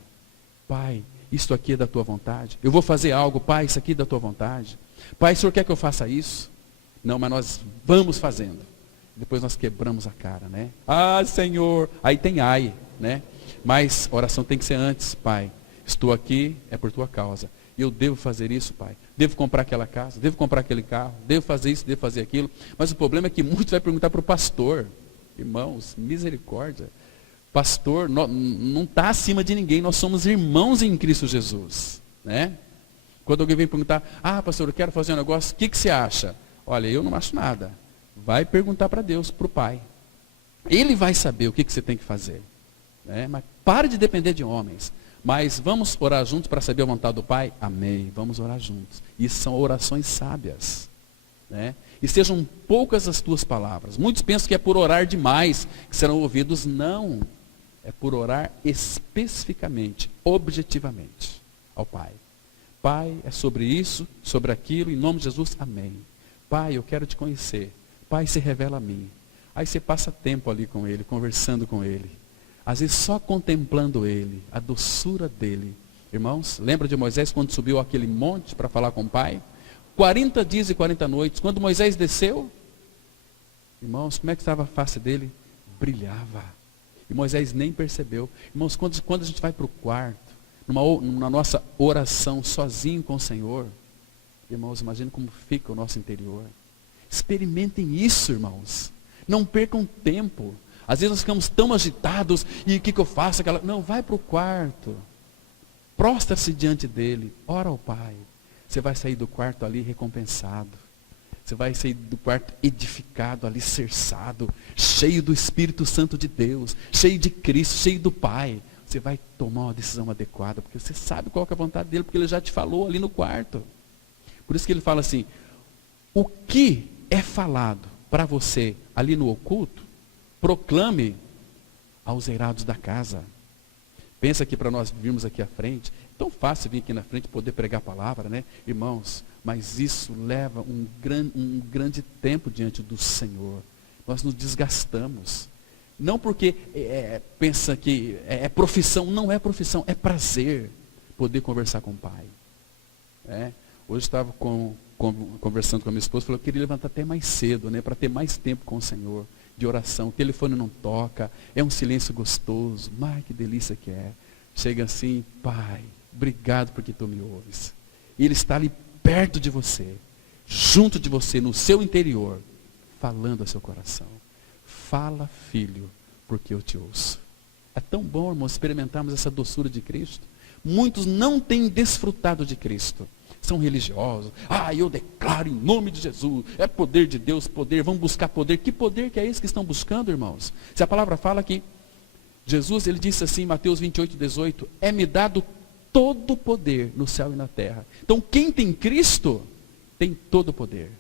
Pai, isto aqui é da tua vontade? Eu vou fazer algo, Pai, isso aqui é da tua vontade? Pai, o Senhor quer que eu faça isso? Não, mas nós vamos fazendo. Depois nós quebramos a cara, né? Ah, Senhor, aí tem ai, né? Mas a oração tem que ser antes, Pai. Estou aqui, é por tua causa. Eu devo fazer isso, Pai. Devo comprar aquela casa, devo comprar aquele carro, devo fazer isso, devo fazer aquilo. Mas o problema é que muitos vai perguntar para o pastor. Irmãos, misericórdia. Pastor não está acima de ninguém, nós somos irmãos em Cristo Jesus. Né? Quando alguém vem perguntar, pastor, eu quero fazer um negócio, o que você acha? Olha, eu não acho nada. Vai perguntar para Deus, para o Pai. Ele vai saber o que você tem que fazer. Né? Mas pare de depender de homens. Mas vamos orar juntos para saber a vontade do Pai? Amém. Vamos orar juntos. Isso são orações sábias. Né? E sejam poucas as tuas palavras. Muitos pensam que é por orar demais que serão ouvidos. Não. É por orar especificamente, objetivamente ao Pai. Pai, é sobre isso, sobre aquilo, em nome de Jesus, amém. Pai, eu quero te conhecer. Pai, se revela a mim. Aí você passa tempo ali com Ele, conversando com Ele. Às vezes só contemplando Ele, a doçura dele. Irmãos, lembra de Moisés quando subiu aquele monte para falar com o Pai? 40 dias e 40 noites. Quando Moisés desceu, irmãos, como é que estava a face dele? Brilhava. E Moisés nem percebeu. Irmãos, quando a gente vai para o quarto, na nossa oração, sozinho com o Senhor, irmãos, imagine como fica o nosso interior. Experimentem isso, irmãos. Não percam tempo. Às vezes nós ficamos tão agitados, e o que eu faço? Não, vai para o quarto. Prostra-se diante dele, ora ao Pai. Você vai sair do quarto ali recompensado. Você vai sair do quarto edificado, alicerçado, cheio do Espírito Santo de Deus, cheio de Cristo, cheio do Pai. Você vai tomar uma decisão adequada, porque você sabe qual que é a vontade dele, porque ele já te falou ali no quarto. Por isso que ele fala assim, o que é falado para você ali no oculto, proclame aos eirados da casa. Pensa que para nós virmos aqui à frente, é tão fácil vir aqui na frente e poder pregar a palavra, né? Irmãos, mas isso leva um grande tempo diante do Senhor. Nós nos desgastamos. Não porque pensa que é profissão, não é profissão, é prazer poder conversar com o Pai. Hoje estava conversando com a minha esposa, falou que queria levantar até mais cedo, né, para ter mais tempo com o Senhor, de oração. O telefone não toca, é um silêncio gostoso. Ai, que delícia que é. Chega assim, Pai, obrigado porque tu me ouves. E Ele está ali perto de você, junto de você, no seu interior, falando ao seu coração. Fala, filho, porque eu te ouço. É tão bom, irmão, experimentarmos essa doçura de Cristo. Muitos não têm desfrutado de Cristo. São religiosos. Eu declaro em nome de Jesus. É poder de Deus, poder. Vamos buscar poder. Que poder que é esse que estão buscando, irmãos? Se a palavra fala que Jesus, ele disse assim em Mateus 28, 18, é-me dado todo o poder no céu e na terra. Então quem tem Cristo, tem todo o poder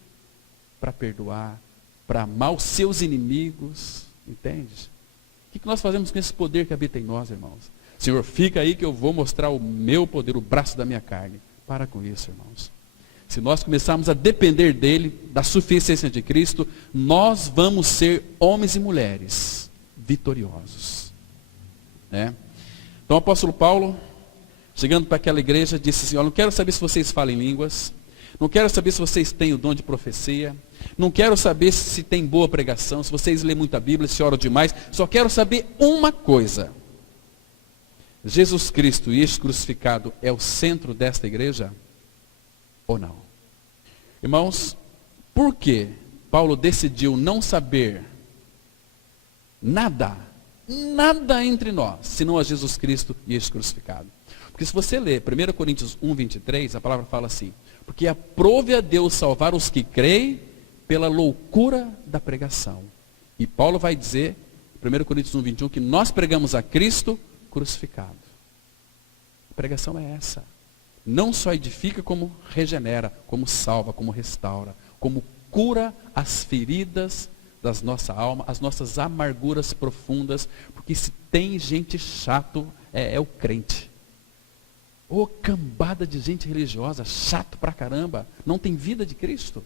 para perdoar, para amar os seus inimigos. Entende? O que nós fazemos com esse poder que habita em nós, irmãos? Senhor, fica aí que eu vou mostrar o meu poder, o braço da minha carne. Para com isso, irmãos. Se nós começarmos a depender dele, da suficiência de Cristo, nós vamos ser homens e mulheres vitoriosos. Então o apóstolo Paulo, chegando para aquela igreja, disse assim, não quero saber se vocês falam em línguas, não quero saber se vocês têm o dom de profecia, não quero saber se tem boa pregação, se vocês lêem muita Bíblia, se oram demais, só quero saber uma coisa. Jesus Cristo e este crucificado é o centro desta igreja? Ou não? Irmãos, por que Paulo decidiu não saber nada entre nós, senão a Jesus Cristo e este crucificado? Porque se você ler 1 Coríntios 1, 23, a palavra fala assim, porque aprove a Deus salvar os que creem pela loucura da pregação. E Paulo vai dizer, 1 Coríntios 1, 21, que nós pregamos a Cristo crucificado. A pregação é essa. Não só edifica, como regenera, como salva, como restaura, como cura as feridas das nossa alma, as nossas amarguras profundas, porque se tem gente chato, é o crente. Cambada de gente religiosa, chato pra caramba, não tem vida de Cristo.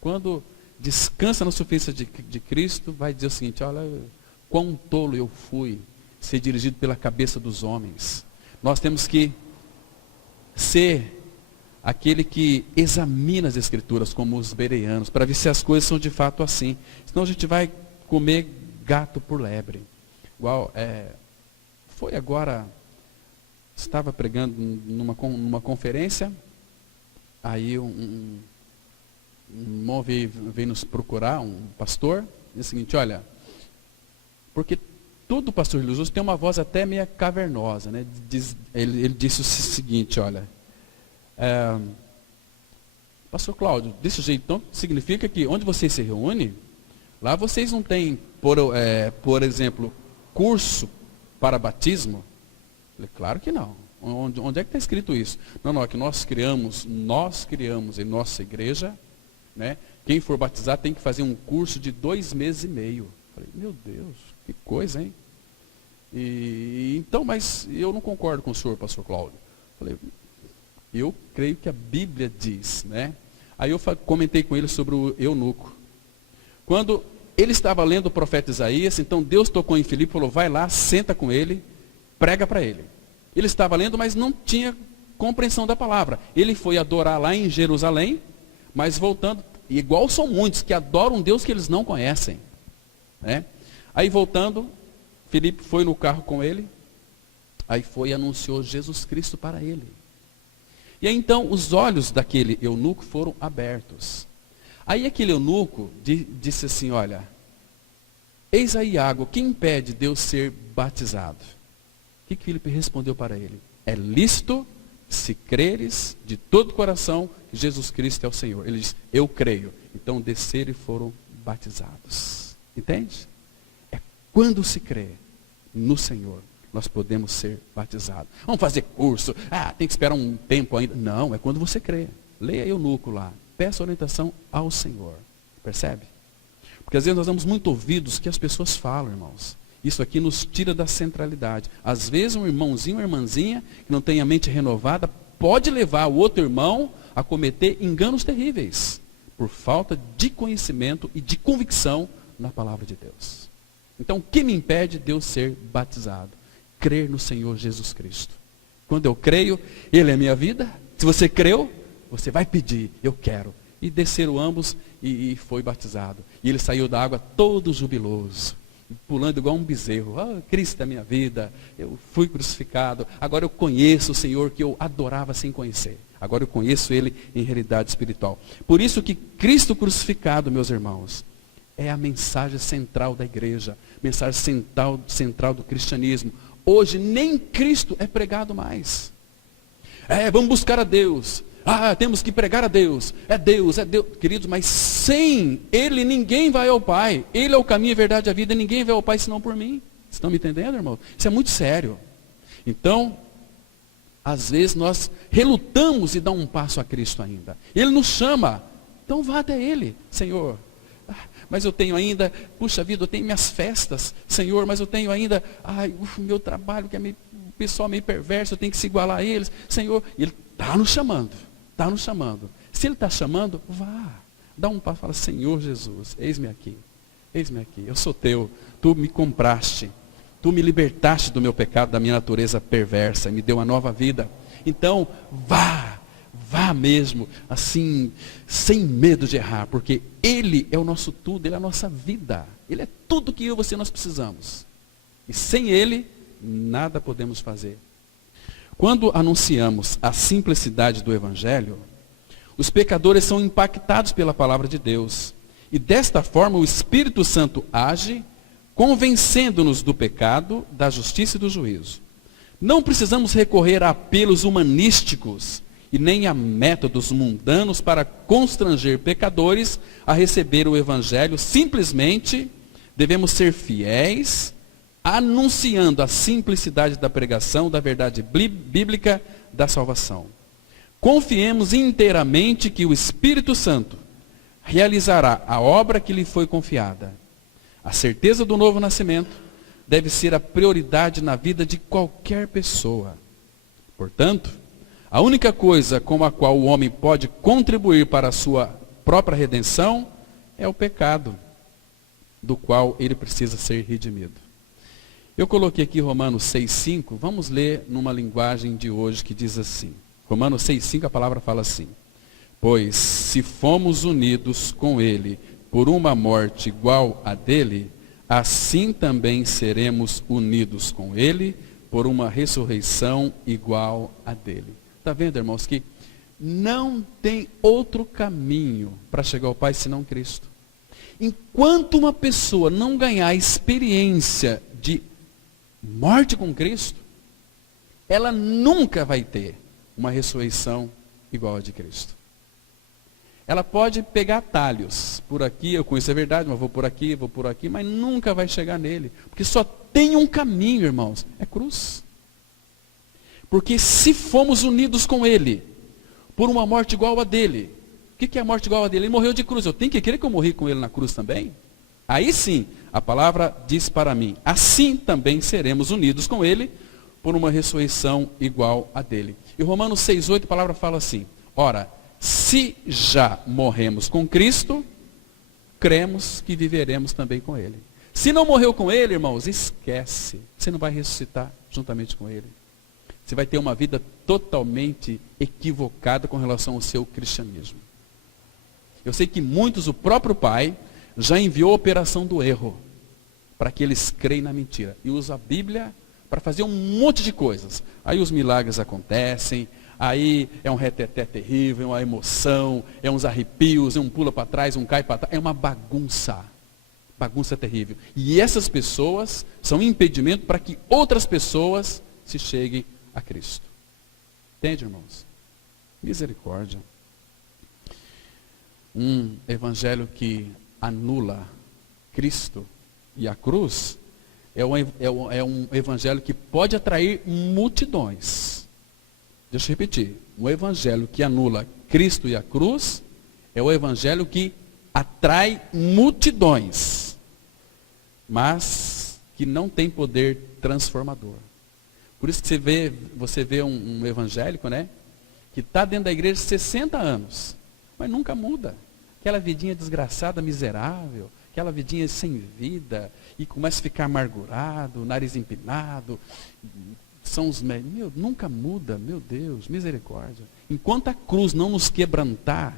Quando descansa na suficiência de Cristo, vai dizer o seguinte, olha, quão tolo eu fui ser dirigido pela cabeça dos homens. Nós temos que ser aquele que examina as Escrituras, como os bereanos, para ver se as coisas são de fato assim. Senão a gente vai comer gato por lebre. Igual, foi agora, estava pregando numa conferência, aí um irmão veio nos procurar, um pastor, e é o seguinte, olha, porque todo pastor religioso tem uma voz até meio cavernosa, né? Ele disse o seguinte, olha, pastor Cláudio, desse jeito, então, significa que onde vocês se reúnem, lá vocês não têm, por exemplo, curso para batismo? Eu falei, claro que não. Onde é que está escrito isso? Não, é que nós criamos em nossa igreja, né? Quem for batizar tem que fazer um curso de 2 meses e meio. Eu falei, meu Deus, que coisa, hein? Então, mas eu não concordo com o senhor, pastor Cláudio. Falei, eu creio que a Bíblia diz, né? Aí eu comentei com ele sobre o eunuco. Quando ele estava lendo o profeta Isaías, então Deus tocou em Filipe e falou, vai lá, senta com ele, prega para ele. Ele estava lendo, mas não tinha compreensão da palavra. Ele foi adorar lá em Jerusalém, mas voltando, igual são muitos que adoram um Deus que eles não conhecem. Né? Aí voltando, Filipe foi no carro com ele, aí foi e anunciou Jesus Cristo para ele. E aí então os olhos daquele eunuco foram abertos. Aí aquele eunuco disse assim, olha, eis aí água, quem impede de eu ser batizado? O que Filipe respondeu para ele? É lícito se creres de todo o coração que Jesus Cristo é o Senhor. Ele diz, eu creio. Então desceram e foram batizados. Entende? É quando se crê no Senhor, nós podemos ser batizados. Vamos fazer curso, tem que esperar um tempo ainda. Não, é quando você crê. Leia eunuco lá, peça orientação ao Senhor. Percebe? Porque às vezes nós damos muito ouvidos que as pessoas falam, irmãos. Isso aqui nos tira da centralidade. Às vezes um irmãozinho, uma irmãzinha, que não tem a mente renovada, pode levar o outro irmão a cometer enganos terríveis, por falta de conhecimento e de convicção na palavra de Deus. Então, o que me impede de eu ser batizado? Crer no Senhor Jesus Cristo. Quando eu creio, Ele é minha vida. Se você creu, você vai pedir, eu quero. E desceram ambos e foi batizado. E ele saiu da água todo jubiloso, pulando igual um bezerro. Cristo é minha vida, eu fui crucificado. Agora eu conheço o Senhor que eu adorava sem conhecer. Agora eu conheço Ele em realidade espiritual. Por isso que Cristo crucificado, meus irmãos, é a mensagem central da igreja. Mensagem central do cristianismo. Hoje nem Cristo é pregado mais. Vamos buscar a Deus. Temos que pregar a Deus. É Deus. Queridos, mas sem Ele ninguém vai ao Pai. Ele é o caminho, a verdade e a vida. Ninguém vai ao Pai senão por mim. Vocês estão me entendendo, irmão? Isso é muito sério. Então, às vezes nós relutamos em dar um passo a Cristo ainda. Ele nos chama. Então vá até Ele. Senhor, mas eu tenho ainda, puxa vida, eu tenho minhas festas. Senhor, mas eu tenho ainda, o meu trabalho, que é meio, o pessoal meio perverso, eu tenho que se igualar a eles. Senhor, Ele está nos chamando. Está nos chamando. Se Ele está chamando, vá. Dá um passo e fala, Senhor Jesus, eis-me aqui. Eis-me aqui. Eu sou teu. Tu me compraste. Tu me libertaste do meu pecado, da minha natureza perversa. E me deu uma nova vida. Então, vá. Vá mesmo, assim, sem medo de errar. Porque Ele é o nosso tudo. Ele é a nossa vida. Ele é tudo que eu e você nós precisamos. E sem Ele, nada podemos fazer. Quando anunciamos a simplicidade do Evangelho, os pecadores são impactados pela palavra de Deus. E desta forma o Espírito Santo age, convencendo-nos do pecado, da justiça e do juízo. Não precisamos recorrer a apelos humanísticos e nem a métodos mundanos para constranger pecadores a receber o Evangelho. Simplesmente devemos ser fiéis, anunciando a simplicidade da pregação da verdade bíblica da salvação. Confiemos inteiramente que o Espírito Santo realizará a obra que lhe foi confiada. A certeza do novo nascimento deve ser a prioridade na vida de qualquer pessoa. Portanto, a única coisa com a qual o homem pode contribuir para a sua própria redenção é o pecado, do qual ele precisa ser redimido. Eu coloquei aqui Romanos 6,5, vamos ler numa linguagem de hoje que diz assim. Romanos 6,5, a palavra fala assim: pois se fomos unidos com Ele por uma morte igual à dele, assim também seremos unidos com Ele por uma ressurreição igual à dele. Está vendo, irmãos, que não tem outro caminho para chegar ao Pai senão Cristo. Enquanto uma pessoa não ganhar a experiência de morte com Cristo, ela nunca vai ter uma ressurreição igual a de Cristo. Ela pode pegar atalhos. Por aqui, eu conheço a verdade, mas vou por aqui, mas nunca vai chegar nele. Porque só tem um caminho, irmãos, é cruz. Porque se fomos unidos com Ele, por uma morte igual a dele, o que é a morte igual a dele? Ele morreu de cruz, eu tenho que crer que eu morri com Ele na cruz também? Aí sim, a palavra diz para mim, assim também seremos unidos com Ele, por uma ressurreição igual a dele. E Romanos 6,8, a palavra fala assim, ora, se já morremos com Cristo, cremos que viveremos também com Ele. Se não morreu com Ele, irmãos, esquece, você não vai ressuscitar juntamente com Ele. você vai ter uma vida totalmente equivocada com relação ao seu cristianismo. Eu sei que muitos, o próprio Pai, já enviou a operação do erro, para que eles creem na mentira. E usa a Bíblia para fazer um monte de coisas. Aí os milagres acontecem, aí é um reteté terrível, é uma emoção, é uns arrepios, é um pula para trás, um cai para trás. É uma bagunça. Bagunça terrível. E essas pessoas são impedimento para que outras pessoas se cheguem a Cristo. Entende, irmãos? Misericórdia. Um evangelho que anula Cristo e a cruz é um evangelho que pode atrair multidões. Deixa eu repetir. Um evangelho que anula Cristo e a cruz é o evangelho que atrai multidões, mas que não tem poder transformador. Por isso que você vê um evangélico, né, que está dentro da igreja 60 anos, mas nunca muda. Aquela vidinha desgraçada, miserável, aquela vidinha sem vida, e começa a ficar amargurado, nariz empinado, nunca muda, meu Deus, misericórdia. Enquanto a cruz não nos quebrantar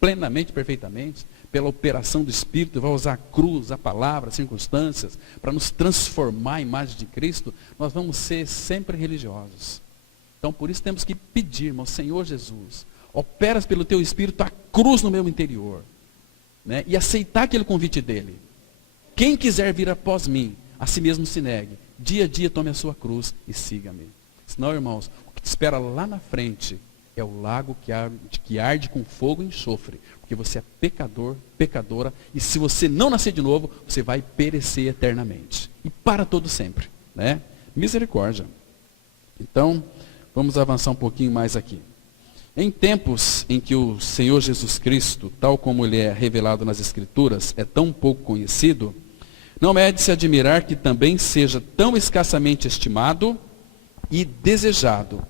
plenamente, perfeitamente, pela operação do Espírito, vai usar a cruz, a palavra, as circunstâncias, para nos transformar à imagem de Cristo, nós vamos ser sempre religiosos. Então, por isso temos que pedir, irmão, Senhor Jesus, operas pelo teu Espírito a cruz no meu interior, né? E aceitar aquele convite dele. Quem quiser vir após mim, a si mesmo se negue. Dia a dia tome a sua cruz e siga-me. Senão, irmãos, o que te espera lá na frente é o lago que arde com fogo e enxofre. Porque você é pecador, pecadora, e se você não nascer de novo, você vai perecer eternamente. E para todo sempre, né? Misericórdia. Então, vamos avançar um pouquinho mais aqui. Em tempos em que o Senhor Jesus Cristo, tal como ele é revelado nas Escrituras, é tão pouco conhecido, não é de se admirar que também seja tão escassamente estimado e desejado,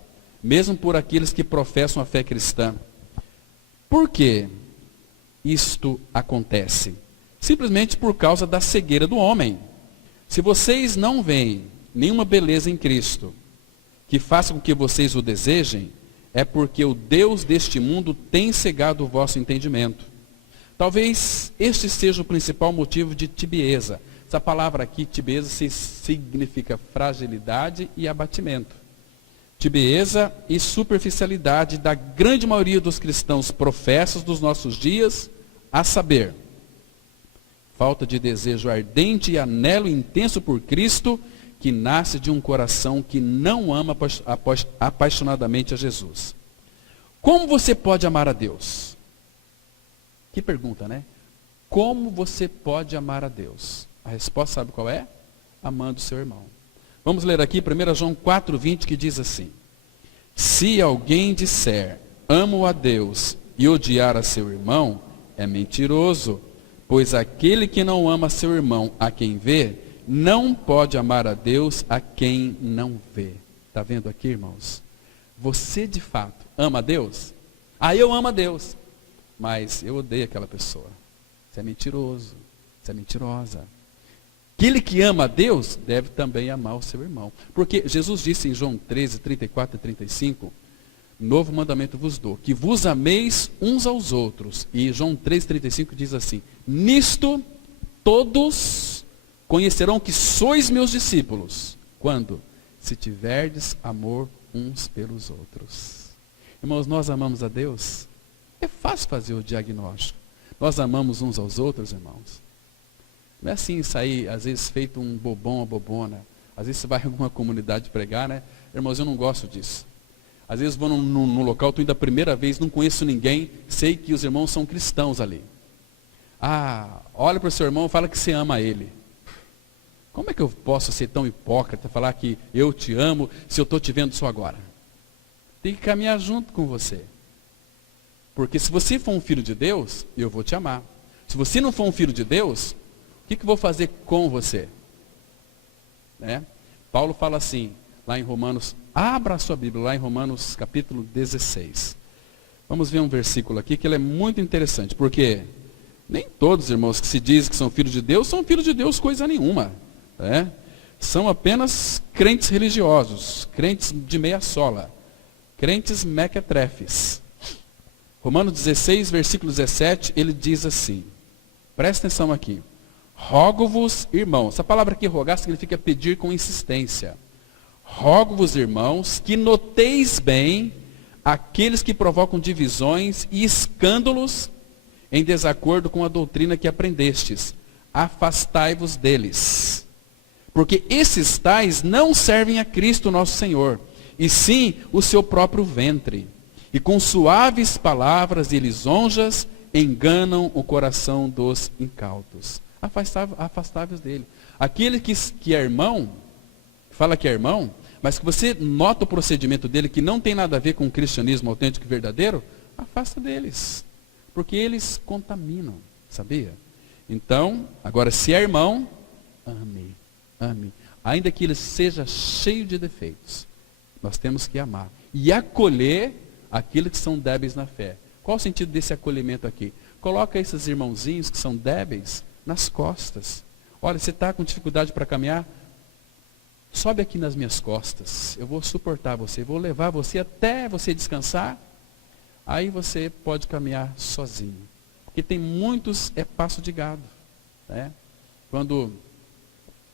mesmo por aqueles que professam a fé cristã. Por que isto acontece? Simplesmente por causa da cegueira do homem. Se vocês não veem nenhuma beleza em Cristo que faça com que vocês o desejem, é porque o Deus deste mundo tem cegado o vosso entendimento. Talvez este seja o principal motivo de tibieza. Essa palavra aqui, tibieza, significa fragilidade e abatimento. Tibieza e superficialidade da grande maioria dos cristãos professos dos nossos dias, a saber, falta de desejo ardente e anelo intenso por Cristo, que nasce de um coração que não ama apaixonadamente a Jesus. Como você pode amar a Deus? Que pergunta, né? Como você pode amar a Deus? A resposta sabe qual é? Amando o seu irmão. Vamos ler aqui 1 João 4,20, que diz assim: se alguém disser, amo a Deus, e odiar a seu irmão, é mentiroso, pois aquele que não ama seu irmão a quem vê, não pode amar a Deus a quem não vê. Está vendo aqui, irmãos? Você de fato ama a Deus? Eu amo a Deus, mas eu odeio aquela pessoa. Você é mentiroso, você é mentirosa. Aquele que ama a Deus deve também amar o seu irmão. Porque Jesus disse em João 13, 34 e 35, novo mandamento vos dou, que vos ameis uns aos outros. E João 3, 35 diz assim, nisto todos conhecerão que sois meus discípulos. Quando? Se tiverdes amor uns pelos outros. Irmãos, nós amamos a Deus? É fácil fazer o diagnóstico. Nós amamos uns aos outros, irmãos? Não é assim sair, às vezes, feito um bobão, uma bobona. Às vezes você vai em alguma comunidade pregar, né? Irmãos, eu não gosto disso. Às vezes vou num local, estou indo a primeira vez, não conheço ninguém, sei que os irmãos são cristãos ali. Olha para o seu irmão e fala que você ama ele. Como é que eu posso ser tão hipócrita, falar que eu te amo, se eu estou te vendo só agora? Tem que caminhar junto com você. Porque se você for um filho de Deus, eu vou te amar. Se você não for um filho de Deus, o que eu vou fazer com você? Né? Paulo fala assim, lá em Romanos, abra a sua Bíblia, lá em Romanos capítulo 16. Vamos ver um versículo aqui que ele é muito interessante, porque nem todos, irmãos, que se dizem que são filhos de Deus, são filhos de Deus coisa nenhuma. Né? São apenas crentes religiosos, crentes de meia sola, crentes mequetrefes. Romanos 16, versículo 17, ele diz assim, presta atenção aqui. Rogo-vos, irmãos, essa palavra aqui, rogar, significa pedir com insistência. Rogo-vos, irmãos, que noteis bem aqueles que provocam divisões e escândalos em desacordo com a doutrina que aprendestes. Afastai-vos deles. Porque esses tais não servem a Cristo nosso Senhor, e sim o seu próprio ventre. E com suaves palavras e lisonjas enganam o coração dos incautos. Afastai-vos dele. Aquele que é irmão, fala que é irmão, mas que você nota o procedimento dele que não tem nada a ver com o cristianismo autêntico e verdadeiro, afasta deles. Porque eles contaminam, sabia? Então, agora se é irmão, ame. Ame. Ainda que ele seja cheio de defeitos, nós temos que amar. E acolher aqueles que são débeis na fé. Qual o sentido desse acolhimento aqui? Coloca esses irmãozinhos que são débeis nas costas. Olha, você está com dificuldade para caminhar? Sobe aqui nas minhas costas. Eu vou suportar você, vou levar você até você descansar. Aí você pode caminhar sozinho. Porque tem muitos, é passo de gado. Né? Quando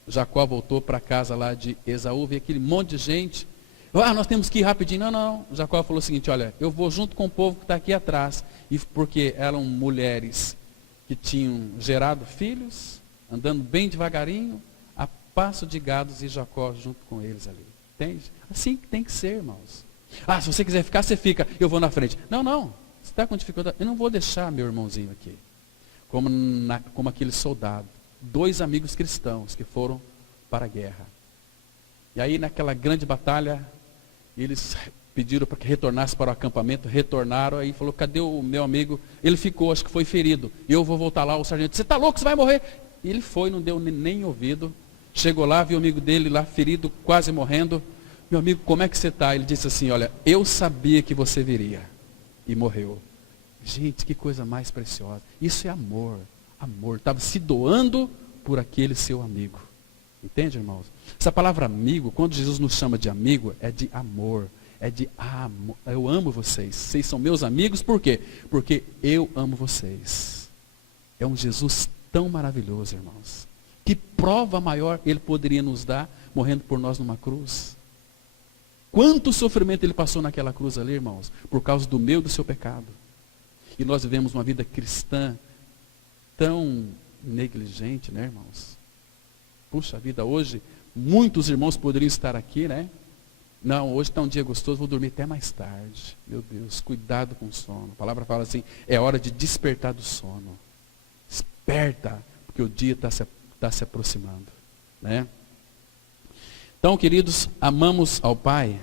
Jacó voltou para casa lá de Esaú, veio aquele monte de gente. Nós temos que ir rapidinho. Não. Jacó falou o seguinte, olha, eu vou junto com o povo que está aqui atrás. E porque eram mulheres que tinham gerado filhos, andando bem devagarinho, a passo de gados e Jacó junto com eles ali. Entende? Assim tem que ser, irmãos. Se você quiser ficar, você fica. Eu vou na frente. Não. Você está com dificuldade. Eu não vou deixar meu irmãozinho aqui. Como aquele soldado. 2 amigos cristãos que foram para a guerra. E aí naquela grande batalha, eles pediram para que retornasse para o acampamento, retornaram, aí falou, cadê o meu amigo? Ele ficou, acho que foi ferido. Eu vou voltar lá, o sargento, você está louco, você vai morrer. E ele foi, não deu nem ouvido. Chegou lá, viu o amigo dele lá ferido, quase morrendo. Meu amigo, como é que você está? Ele disse assim, olha, eu sabia que você viria. E morreu. Gente, que coisa mais preciosa. Isso é amor. Amor, estava se doando por aquele seu amigo. Entende, irmãos? Essa palavra amigo, quando Jesus nos chama de amigo, é de amor. É de amor. Eu amo vocês. Vocês são meus amigos, por quê? Porque eu amo vocês. É um Jesus tão maravilhoso, irmãos. Que prova maior ele poderia nos dar, morrendo por nós numa cruz. Quanto sofrimento ele passou naquela cruz ali, irmãos, por causa do meu e do seu pecado. E nós vivemos uma vida cristã tão negligente, né, irmãos? Puxa vida, hoje muitos irmãos poderiam estar aqui, né? Não, hoje está um dia gostoso, vou dormir até mais tarde. Meu Deus, cuidado com o sono. A palavra fala assim, é hora de despertar do sono. Desperta, porque o dia está se aproximando, né? Então, queridos, amamos ao Pai.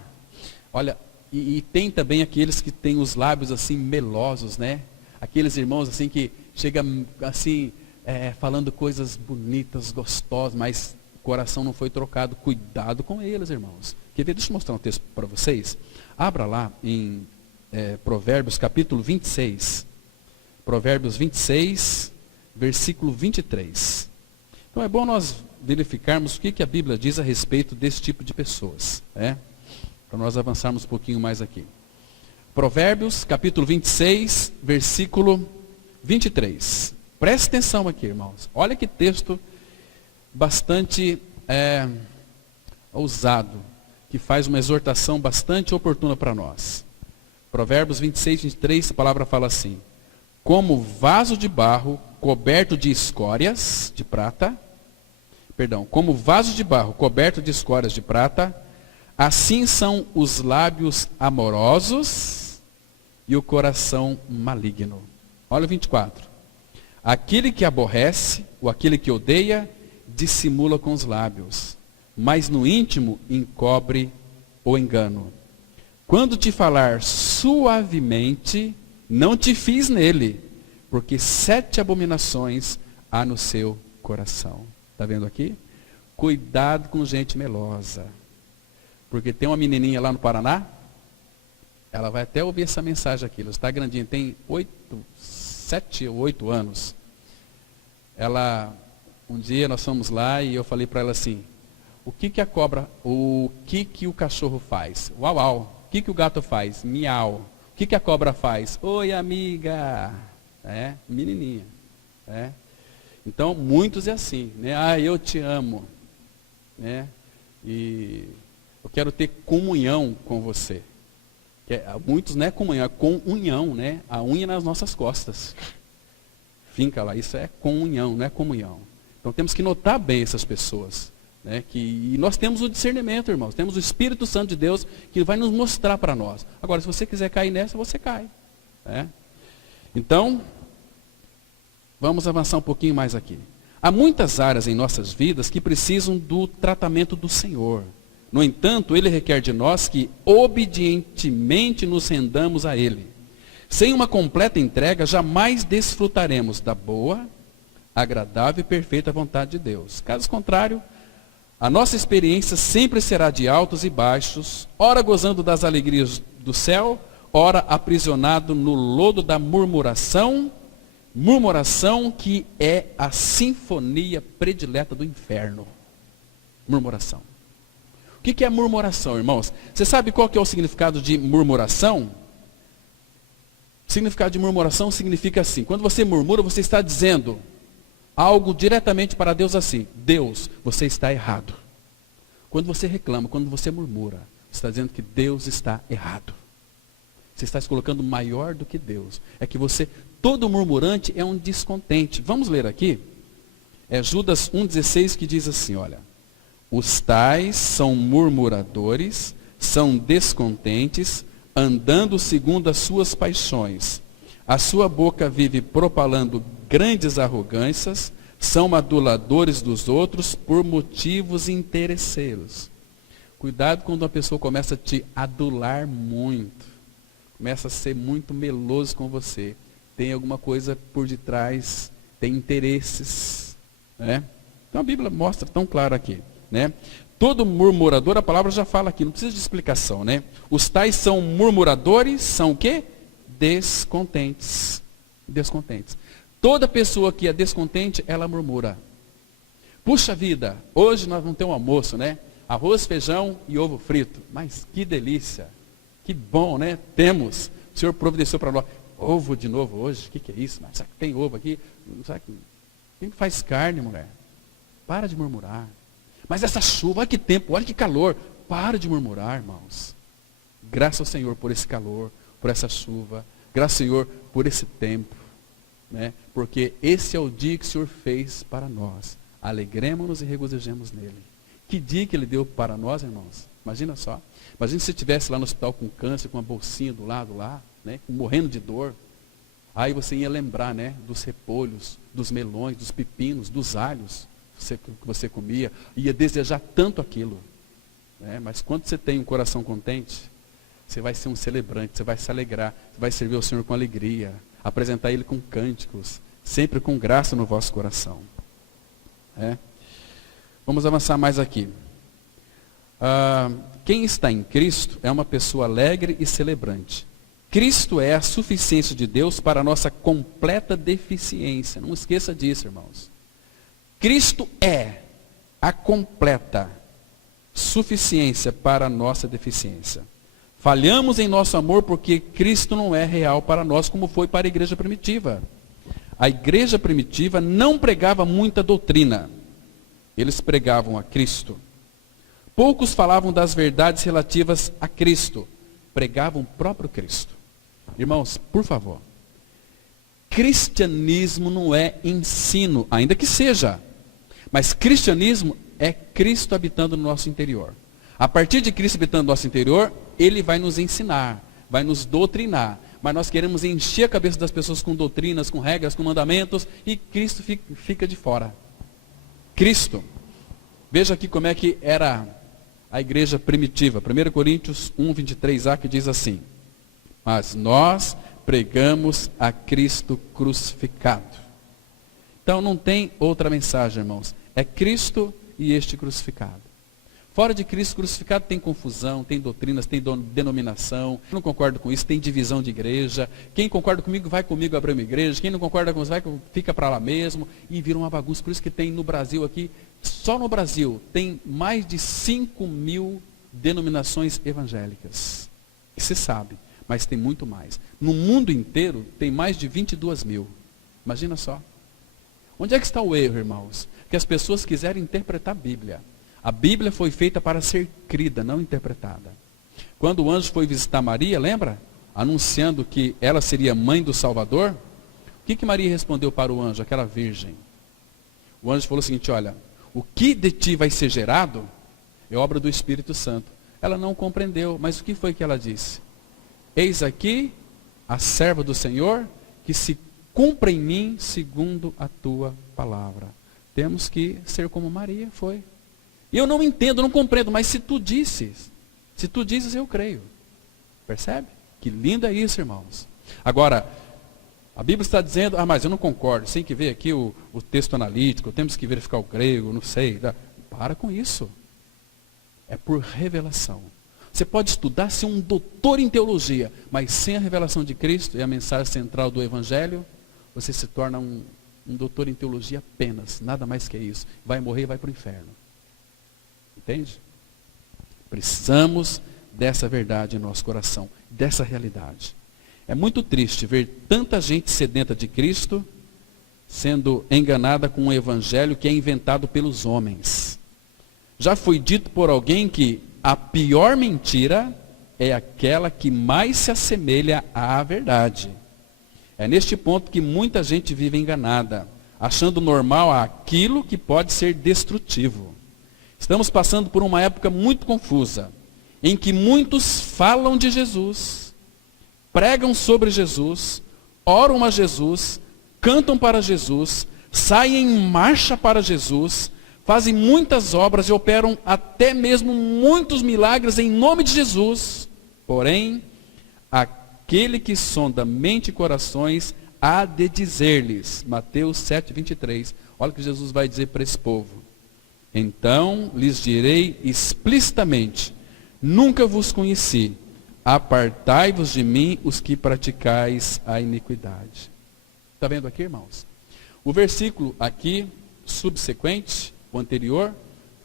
Olha, e tem também aqueles que têm os lábios assim melosos, né? Aqueles irmãos assim que chegam assim, falando coisas bonitas, gostosas, mas o coração não foi trocado. Cuidado com eles, irmãos. Quer ver? Deixa eu mostrar um texto para vocês. Abra lá em Provérbios capítulo 26. Provérbios 26, versículo 23. Então é bom nós verificarmos o que a Bíblia diz a respeito desse tipo de pessoas. Para nós avançarmos um pouquinho mais aqui. Provérbios capítulo 26, versículo 23. Preste atenção aqui, irmãos. Olha que texto bastante ousado, que faz uma exortação bastante oportuna para nós. Provérbios 26, 23, a palavra fala assim: como vaso de barro coberto de escórias de prata, como vaso de barro coberto de escórias de prata, assim são os lábios amorosos e o coração maligno. Olha o 24. Aquele que aborrece, ou aquele que odeia, dissimula com os lábios, mas no íntimo encobre o engano. Quando te falar suavemente, não te fies nele, porque 7 abominações há no seu coração. Está vendo aqui? Cuidado com gente melosa. Porque tem uma menininha lá no Paraná, ela vai até ouvir essa mensagem aqui. Ela está grandinha, tem 7 ou 8 anos. Um dia nós fomos lá e eu falei para ela assim: O que que a cobra, o que que o cachorro faz? Uau, uau. O que que o gato faz? Miau. O que que a cobra faz? Oi, amiga. Menininha. Então, muitos é assim, né? Ah, eu te amo. Né? E eu quero ter comunhão com você. Muitos não é comunhão, é comunhão, né? A unha nas nossas costas. Finca lá, isso é comunhão, não é comunhão. Então temos que notar bem essas pessoas. Né? E nós temos o discernimento, irmãos. Temos o Espírito Santo de Deus que vai nos mostrar para nós. Agora, se você quiser cair nessa, você cai. Né? Então, vamos avançar um pouquinho mais aqui. Há muitas áreas em nossas vidas que precisam do tratamento do Senhor. No entanto, Ele requer de nós que obedientemente nos rendamos a Ele. Sem uma completa entrega, jamais desfrutaremos da boa, agradável e perfeita vontade de Deus. Caso contrário, a nossa experiência sempre será de altos e baixos, ora gozando das alegrias do céu, ora aprisionado no lodo da murmuração, que é a sinfonia predileta do inferno. Murmuração. O que é murmuração, irmãos? Você sabe qual que é o significado de murmuração? O significado de murmuração significa assim: quando você murmura, você está dizendo algo diretamente para Deus assim: Deus, você está errado. Quando você reclama, quando você murmura, você está dizendo que Deus está errado. Você está se colocando maior do que Deus. É que você, todo murmurante é um descontente. Vamos ler aqui? É Judas 1,16 que diz assim, olha: os tais são murmuradores, são descontentes, andando segundo as suas paixões. A sua boca vive propalando grandes arrogâncias, são aduladores dos outros por motivos interesseiros. Cuidado quando uma pessoa começa a te adular muito, começa a ser muito meloso com você. Tem alguma coisa por detrás, tem interesses. Né? Então a Bíblia mostra tão claro aqui. Né? Todo murmurador, a palavra já fala aqui, não precisa de explicação. Né? Os tais são murmuradores, são o quê? Descontentes. Descontentes. Toda pessoa que é descontente, ela murmura. Puxa vida, hoje nós vamos ter um almoço, né? Arroz, feijão e ovo frito. Mas que delícia, que bom, né? Temos. O Senhor providenciou para nós. Ovo de novo hoje? O que é isso? Mas, será que tem ovo aqui? Quem faz carne, mulher? Para de murmurar. Mas essa chuva, olha que tempo, olha que calor. Para de murmurar, irmãos. Graças ao Senhor por esse calor, por essa chuva. Graças ao Senhor por esse tempo. Né? Porque esse é o dia que o Senhor fez para nós. Alegremos-nos e regozijemos nele. Que dia que Ele deu para nós, irmãos? Imagina só. Imagina se você estivesse lá no hospital com câncer, com uma bolsinha do lado lá, né? Morrendo de dor. Aí você ia lembrar, né? Dos repolhos, dos melões, dos pepinos, dos alhos que você comia. Ia desejar tanto aquilo. Né? Mas quando você tem um coração contente, você vai ser um celebrante, você vai se alegrar, você vai servir ao Senhor com alegria, apresentar Ele com cânticos, sempre com graça no vosso coração. Vamos avançar mais aqui. Quem está em Cristo é uma pessoa alegre e celebrante. Cristo é a suficiência de Deus para a nossa completa deficiência. Não esqueça disso, irmãos. Cristo é a completa suficiência para a nossa deficiência. Falhamos em nosso amor porque Cristo não é real para nós como foi para a igreja primitiva. A igreja primitiva não pregava muita doutrina. Eles pregavam a Cristo. Poucos falavam das verdades relativas a Cristo. Pregavam o próprio Cristo. Irmãos, por favor. Cristianismo não é ensino, ainda que seja. Mas cristianismo é Cristo habitando no nosso interior. A partir de Cristo habitando no nosso interior, Ele vai nos ensinar, vai nos doutrinar. Mas nós queremos encher a cabeça das pessoas com doutrinas, com regras, com mandamentos, e Cristo fica de fora. Cristo. Veja aqui como é que era a igreja primitiva. 1 Coríntios 1, 23a, que diz assim: mas nós pregamos a Cristo crucificado. Então não tem outra mensagem, irmãos. É Cristo e este crucificado. Fora de Cristo crucificado tem confusão, tem doutrinas, tem denominação. Quem não concorda com isso, tem divisão de igreja. Quem concorda comigo, vai comigo abrir uma igreja. Quem não concorda com você, fica para lá mesmo. E vira uma bagunça. Por isso que tem no Brasil aqui Só no Brasil tem mais de 5.000 denominações evangélicas. Que se sabe, mas tem muito mais. No mundo inteiro tem mais de 22.000. Imagina só. Onde é que está o erro, irmãos? Que as pessoas quiserem interpretar a Bíblia. A Bíblia foi feita para ser crida, não interpretada. Quando o anjo foi visitar Maria, lembra? Anunciando que ela seria mãe do Salvador. O que Maria respondeu para o anjo, aquela virgem? O anjo falou o seguinte, olha, o que de ti vai ser gerado é obra do Espírito Santo. Ela não compreendeu, mas o que foi que ela disse? Eis aqui a serva do Senhor, que se cumpra em mim segundo a tua palavra. Temos que ser como Maria foi. Eu não entendo, não compreendo, mas se tu dizes, eu creio. Percebe? Que lindo é isso, irmãos. Agora, a Bíblia está dizendo, mas eu não concordo, tem que ver aqui o texto analítico, temos que verificar o grego, não sei. Para com isso. É por revelação. Você pode estudar, ser um doutor em teologia, mas sem a revelação de Cristo e a mensagem central do Evangelho, você se torna um doutor em teologia apenas, nada mais que isso. Vai morrer e vai para o inferno. Entende? Precisamos dessa verdade em nosso coração, dessa realidade. É muito triste ver tanta gente sedenta de Cristo sendo enganada com um evangelho que é inventado pelos homens. Já foi dito por alguém que a pior mentira é aquela que mais se assemelha à verdade. É neste ponto que muita gente vive enganada, achando normal aquilo que pode ser destrutivo. Estamos passando por uma época muito confusa, em que muitos falam de Jesus, pregam sobre Jesus, oram a Jesus, cantam para Jesus, saem em marcha para Jesus, fazem muitas obras e operam até mesmo muitos milagres em nome de Jesus. Porém, aquele que sonda mente e corações há de dizer-lhes, Mateus 7:23, olha o que Jesus vai dizer para esse povo. Então lhes direi explicitamente, nunca vos conheci, apartai-vos de mim os que praticais a iniquidade. Está vendo aqui, irmãos? O versículo aqui, subsequente, o anterior,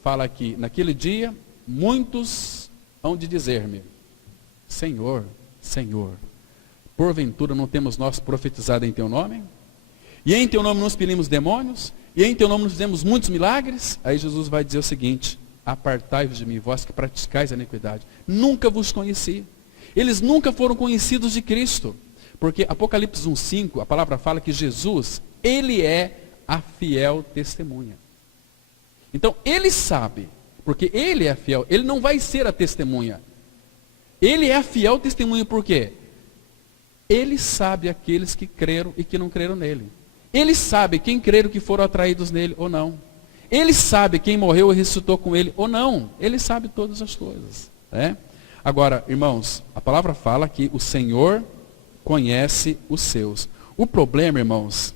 fala que naquele dia, muitos hão de dizer-me, Senhor, Senhor, porventura não temos nós profetizado em teu nome? E em teu nome não expelimos demônios? E em teu nome nos fizemos muitos milagres? Aí Jesus vai dizer o seguinte, apartai-vos de mim, vós que praticais a iniquidade. Nunca vos conheci. Eles nunca foram conhecidos de Cristo. Porque Apocalipse 1:5, a palavra fala que Jesus, ele é a fiel testemunha. Então, ele sabe, porque ele é fiel, ele não vai ser a testemunha. Ele é a fiel testemunha, por quê? Ele sabe aqueles que creram e que não creram nele. Ele sabe quem creram que foram atraídos nele ou não. Ele sabe quem morreu e ressuscitou com ele ou não. Ele sabe todas as coisas. Né? Agora, irmãos, a palavra fala que o Senhor conhece os seus. O problema, irmãos,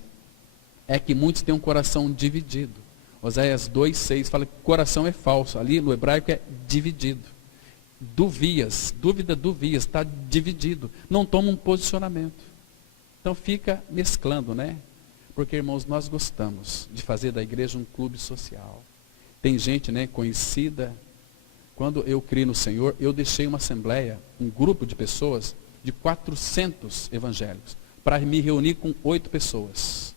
é que muitos têm um coração dividido. Oséias 2:6 fala que o coração é falso. Ali no hebraico é dividido. Dúvida, está dividido. Não toma um posicionamento. Então fica mesclando, né? Porque, irmãos, nós gostamos de fazer da igreja um clube social. Tem gente, né, conhecida. Quando eu criei no Senhor, eu deixei uma assembleia, um grupo de pessoas, de 400 evangélicos, para me reunir com 8 pessoas.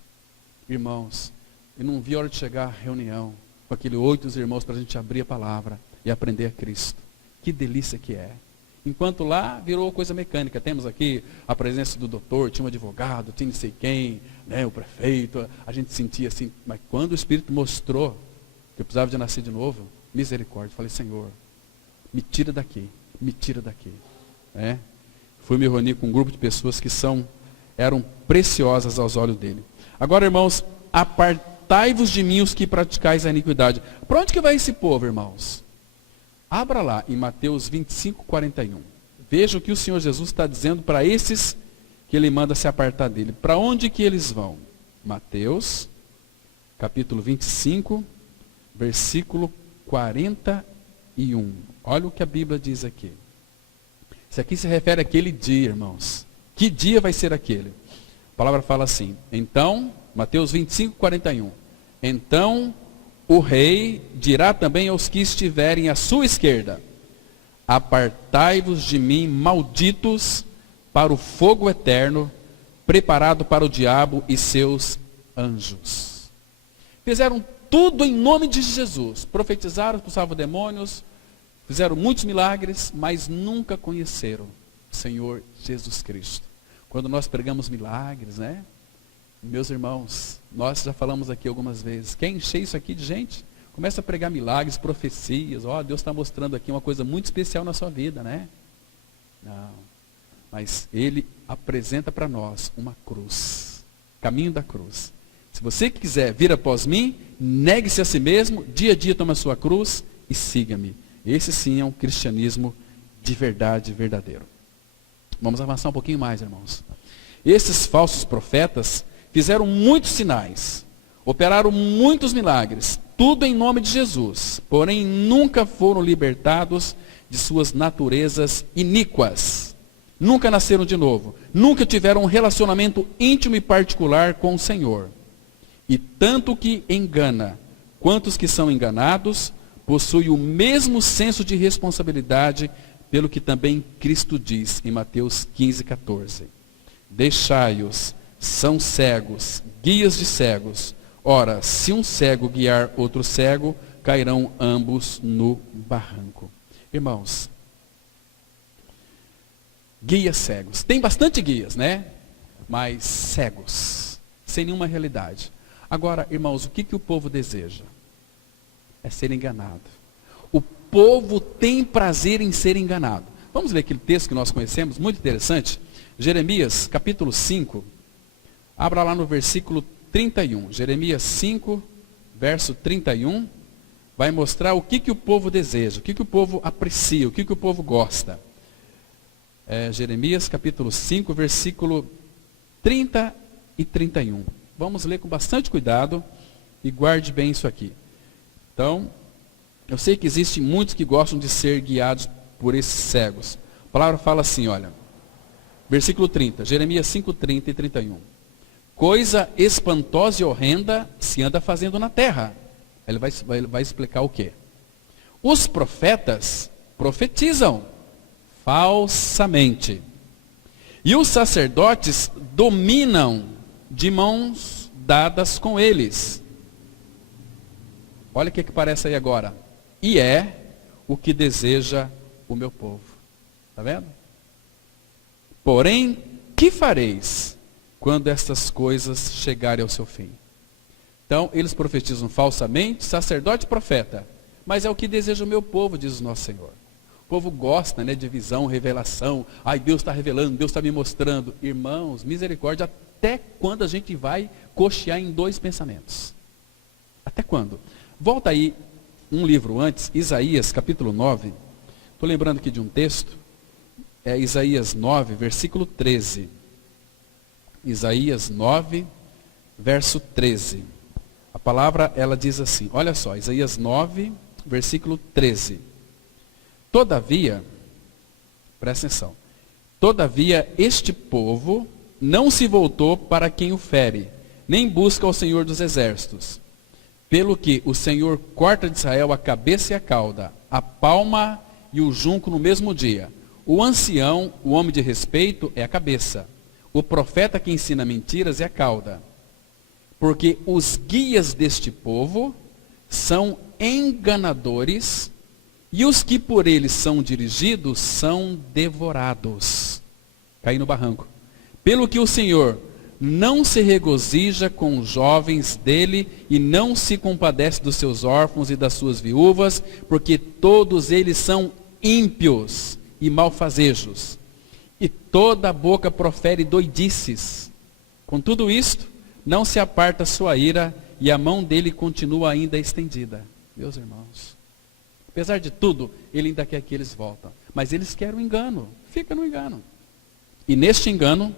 Irmãos, eu não vi a hora de chegar à reunião, com aqueles 8 irmãos, para a gente abrir a palavra e aprender a Cristo. Que delícia que é. Enquanto lá virou coisa mecânica. Temos aqui a presença do doutor, tinha um advogado, tinha não sei quem, né, o prefeito. A gente sentia assim, mas quando o Espírito mostrou que eu precisava de nascer de novo, misericórdia. Falei, Senhor, me tira daqui, me tira daqui. É? Fui me reunir com um grupo de pessoas que eram preciosas aos olhos dele. Agora, irmãos, apartai-vos de mim os que praticais a iniquidade. Para onde que vai esse povo, irmãos? Abra lá em Mateus 25:41. Veja o que o Senhor Jesus está dizendo para esses que ele manda se apartar dele. Para onde que eles vão? Mateus, capítulo 25, versículo 41. Olha o que a Bíblia diz aqui. Isso aqui se refere àquele dia, irmãos. Que dia vai ser aquele? A palavra fala assim, então, Mateus 25:41. Então o rei dirá também aos que estiverem à sua esquerda: apartai-vos de mim, malditos, para o fogo eterno, preparado para o diabo e seus anjos. Fizeram tudo em nome de Jesus. Profetizaram, expulsavam demônios, fizeram muitos milagres, mas nunca conheceram o Senhor Jesus Cristo. Quando nós pregamos milagres, né? Meus irmãos, nós já falamos aqui algumas vezes, quer encher isso aqui de gente? Começa a pregar milagres, profecias. Ó, Deus está mostrando aqui uma coisa muito especial na sua vida, né? Não. Mas Ele apresenta para nós uma cruz. Caminho da cruz. Se você quiser vir após mim, negue-se a si mesmo, dia a dia toma a sua cruz e siga-me. Esse sim é um cristianismo de verdade, verdadeiro. Vamos avançar um pouquinho mais, irmãos. Esses falsos profetas fizeram muitos sinais, operaram muitos milagres, tudo em nome de Jesus, porém nunca foram libertados de suas naturezas iníquas. Nunca nasceram de novo, nunca tiveram um relacionamento íntimo e particular com o Senhor. E tanto que engana, quanto os que são enganados, possui o mesmo senso de responsabilidade, pelo que também Cristo diz em Mateus 15:14. Deixai-os, são cegos, guias de cegos. Ora, se um cego guiar outro cego, cairão ambos no barranco. Irmãos, guias cegos. Tem bastante guias, né? Mas cegos, sem nenhuma realidade. Agora, irmãos, o que o povo deseja? É ser enganado. O povo tem prazer em ser enganado. Vamos ler aquele texto que nós conhecemos, muito interessante. Jeremias, capítulo 5. Abra lá no versículo 31. Jeremias 5, verso 31. Vai mostrar o que o povo deseja, o que o povo aprecia, o que o povo gosta. Jeremias, capítulo 5, versículo 30 e 31. Vamos ler com bastante cuidado e guarde bem isso aqui. Então, eu sei que existem muitos que gostam de ser guiados por esses cegos. A palavra fala assim, olha. Versículo 30, Jeremias 5, 30 e 31. Coisa espantosa e horrenda se anda fazendo na terra. Ele vai explicar o quê? Os profetas profetizam falsamente. E os sacerdotes dominam de mãos dadas com eles. Olha o que parece aí agora. E é o que deseja o meu povo. Está vendo? Porém, que fareis quando estas coisas chegarem ao seu fim? Então, eles profetizam falsamente, sacerdote e profeta. Mas é o que deseja o meu povo, diz o nosso Senhor. O povo gosta, né, de visão, revelação. Ai, Deus está revelando, Deus está me mostrando. Irmãos, misericórdia, até quando a gente vai cochear em dois pensamentos? Até quando? Volta aí um livro antes, Isaías capítulo 9. Estou lembrando aqui de um texto. É Isaías 9, versículo 13. Isaías 9, verso 13. A palavra, ela diz assim, olha só, Isaías 9, versículo 13. Todavia, presta atenção, todavia este povo não se voltou para quem o fere, nem busca o Senhor dos exércitos. Pelo que o Senhor corta de Israel a cabeça e a cauda, a palma e o junco no mesmo dia. O ancião, o homem de respeito, é a cabeça. O profeta que ensina mentiras é a cauda. Porque os guias deste povo são enganadores, e os que por eles são dirigidos são devorados. Caí no barranco. Pelo que o Senhor não se regozija com os jovens dele, e não se compadece dos seus órfãos e das suas viúvas, porque todos eles são ímpios e malfazejos, e toda a boca profere doidices. Com tudo isto, não se aparta sua ira, e a mão dele continua ainda estendida. Meus irmãos, apesar de tudo, ele ainda quer que eles voltem. Mas eles querem o engano, fica no engano. E neste engano,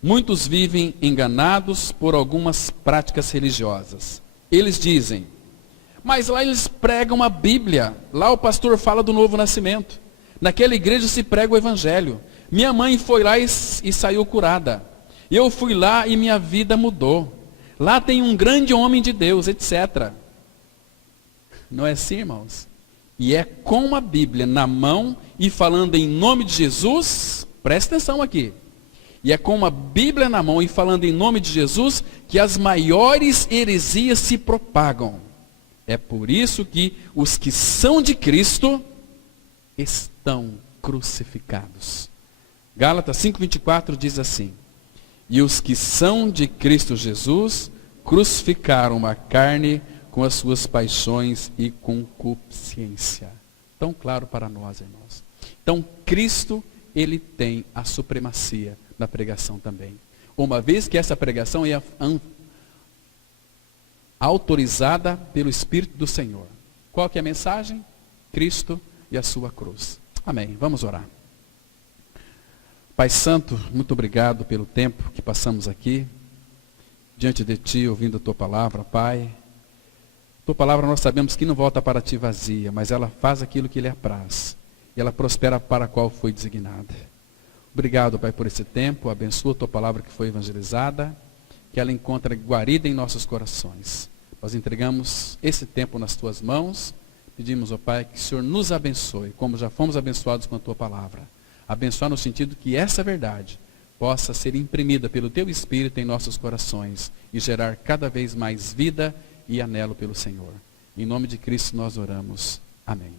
muitos vivem enganados por algumas práticas religiosas. Eles dizem, mas lá eles pregam a Bíblia, lá o pastor fala do novo nascimento. Naquela igreja se prega o evangelho. Minha mãe foi lá e saiu curada. Eu fui lá e minha vida mudou. Lá tem um grande homem de Deus, etc. Não é assim, irmãos? E é com a Bíblia na mão e falando em nome de Jesus, presta atenção aqui. E é com a Bíblia na mão e falando em nome de Jesus que as maiores heresias se propagam. É por isso que os que são de Cristo estão crucificados. Gálatas 5:24 diz assim: e os que são de Cristo Jesus crucificaram a carne com as suas paixões e concupiscência. Tão claro para nós, irmãos. Então, Cristo, ele tem a supremacia na pregação também. Uma vez que essa pregação é autorizada pelo Espírito do Senhor. Qual que é a mensagem? Cristo e a sua cruz. Amém. Vamos orar. Pai Santo, muito obrigado pelo tempo que passamos aqui, diante de Ti, ouvindo a Tua palavra, Pai. Tua palavra nós sabemos que não volta para Ti vazia, mas ela faz aquilo que lhe apraz. E ela prospera para a qual foi designada. Obrigado, Pai, por esse tempo. Abençoa a Tua palavra que foi evangelizada, que ela encontre guarida em nossos corações. Nós entregamos esse tempo nas Tuas mãos. Pedimos, ó Pai, que o Senhor nos abençoe, como já fomos abençoados com a Tua palavra. Abençoar no sentido que essa verdade possa ser imprimida pelo Teu Espírito em nossos corações e gerar cada vez mais vida e anelo pelo Senhor. Em nome de Cristo nós oramos. Amém.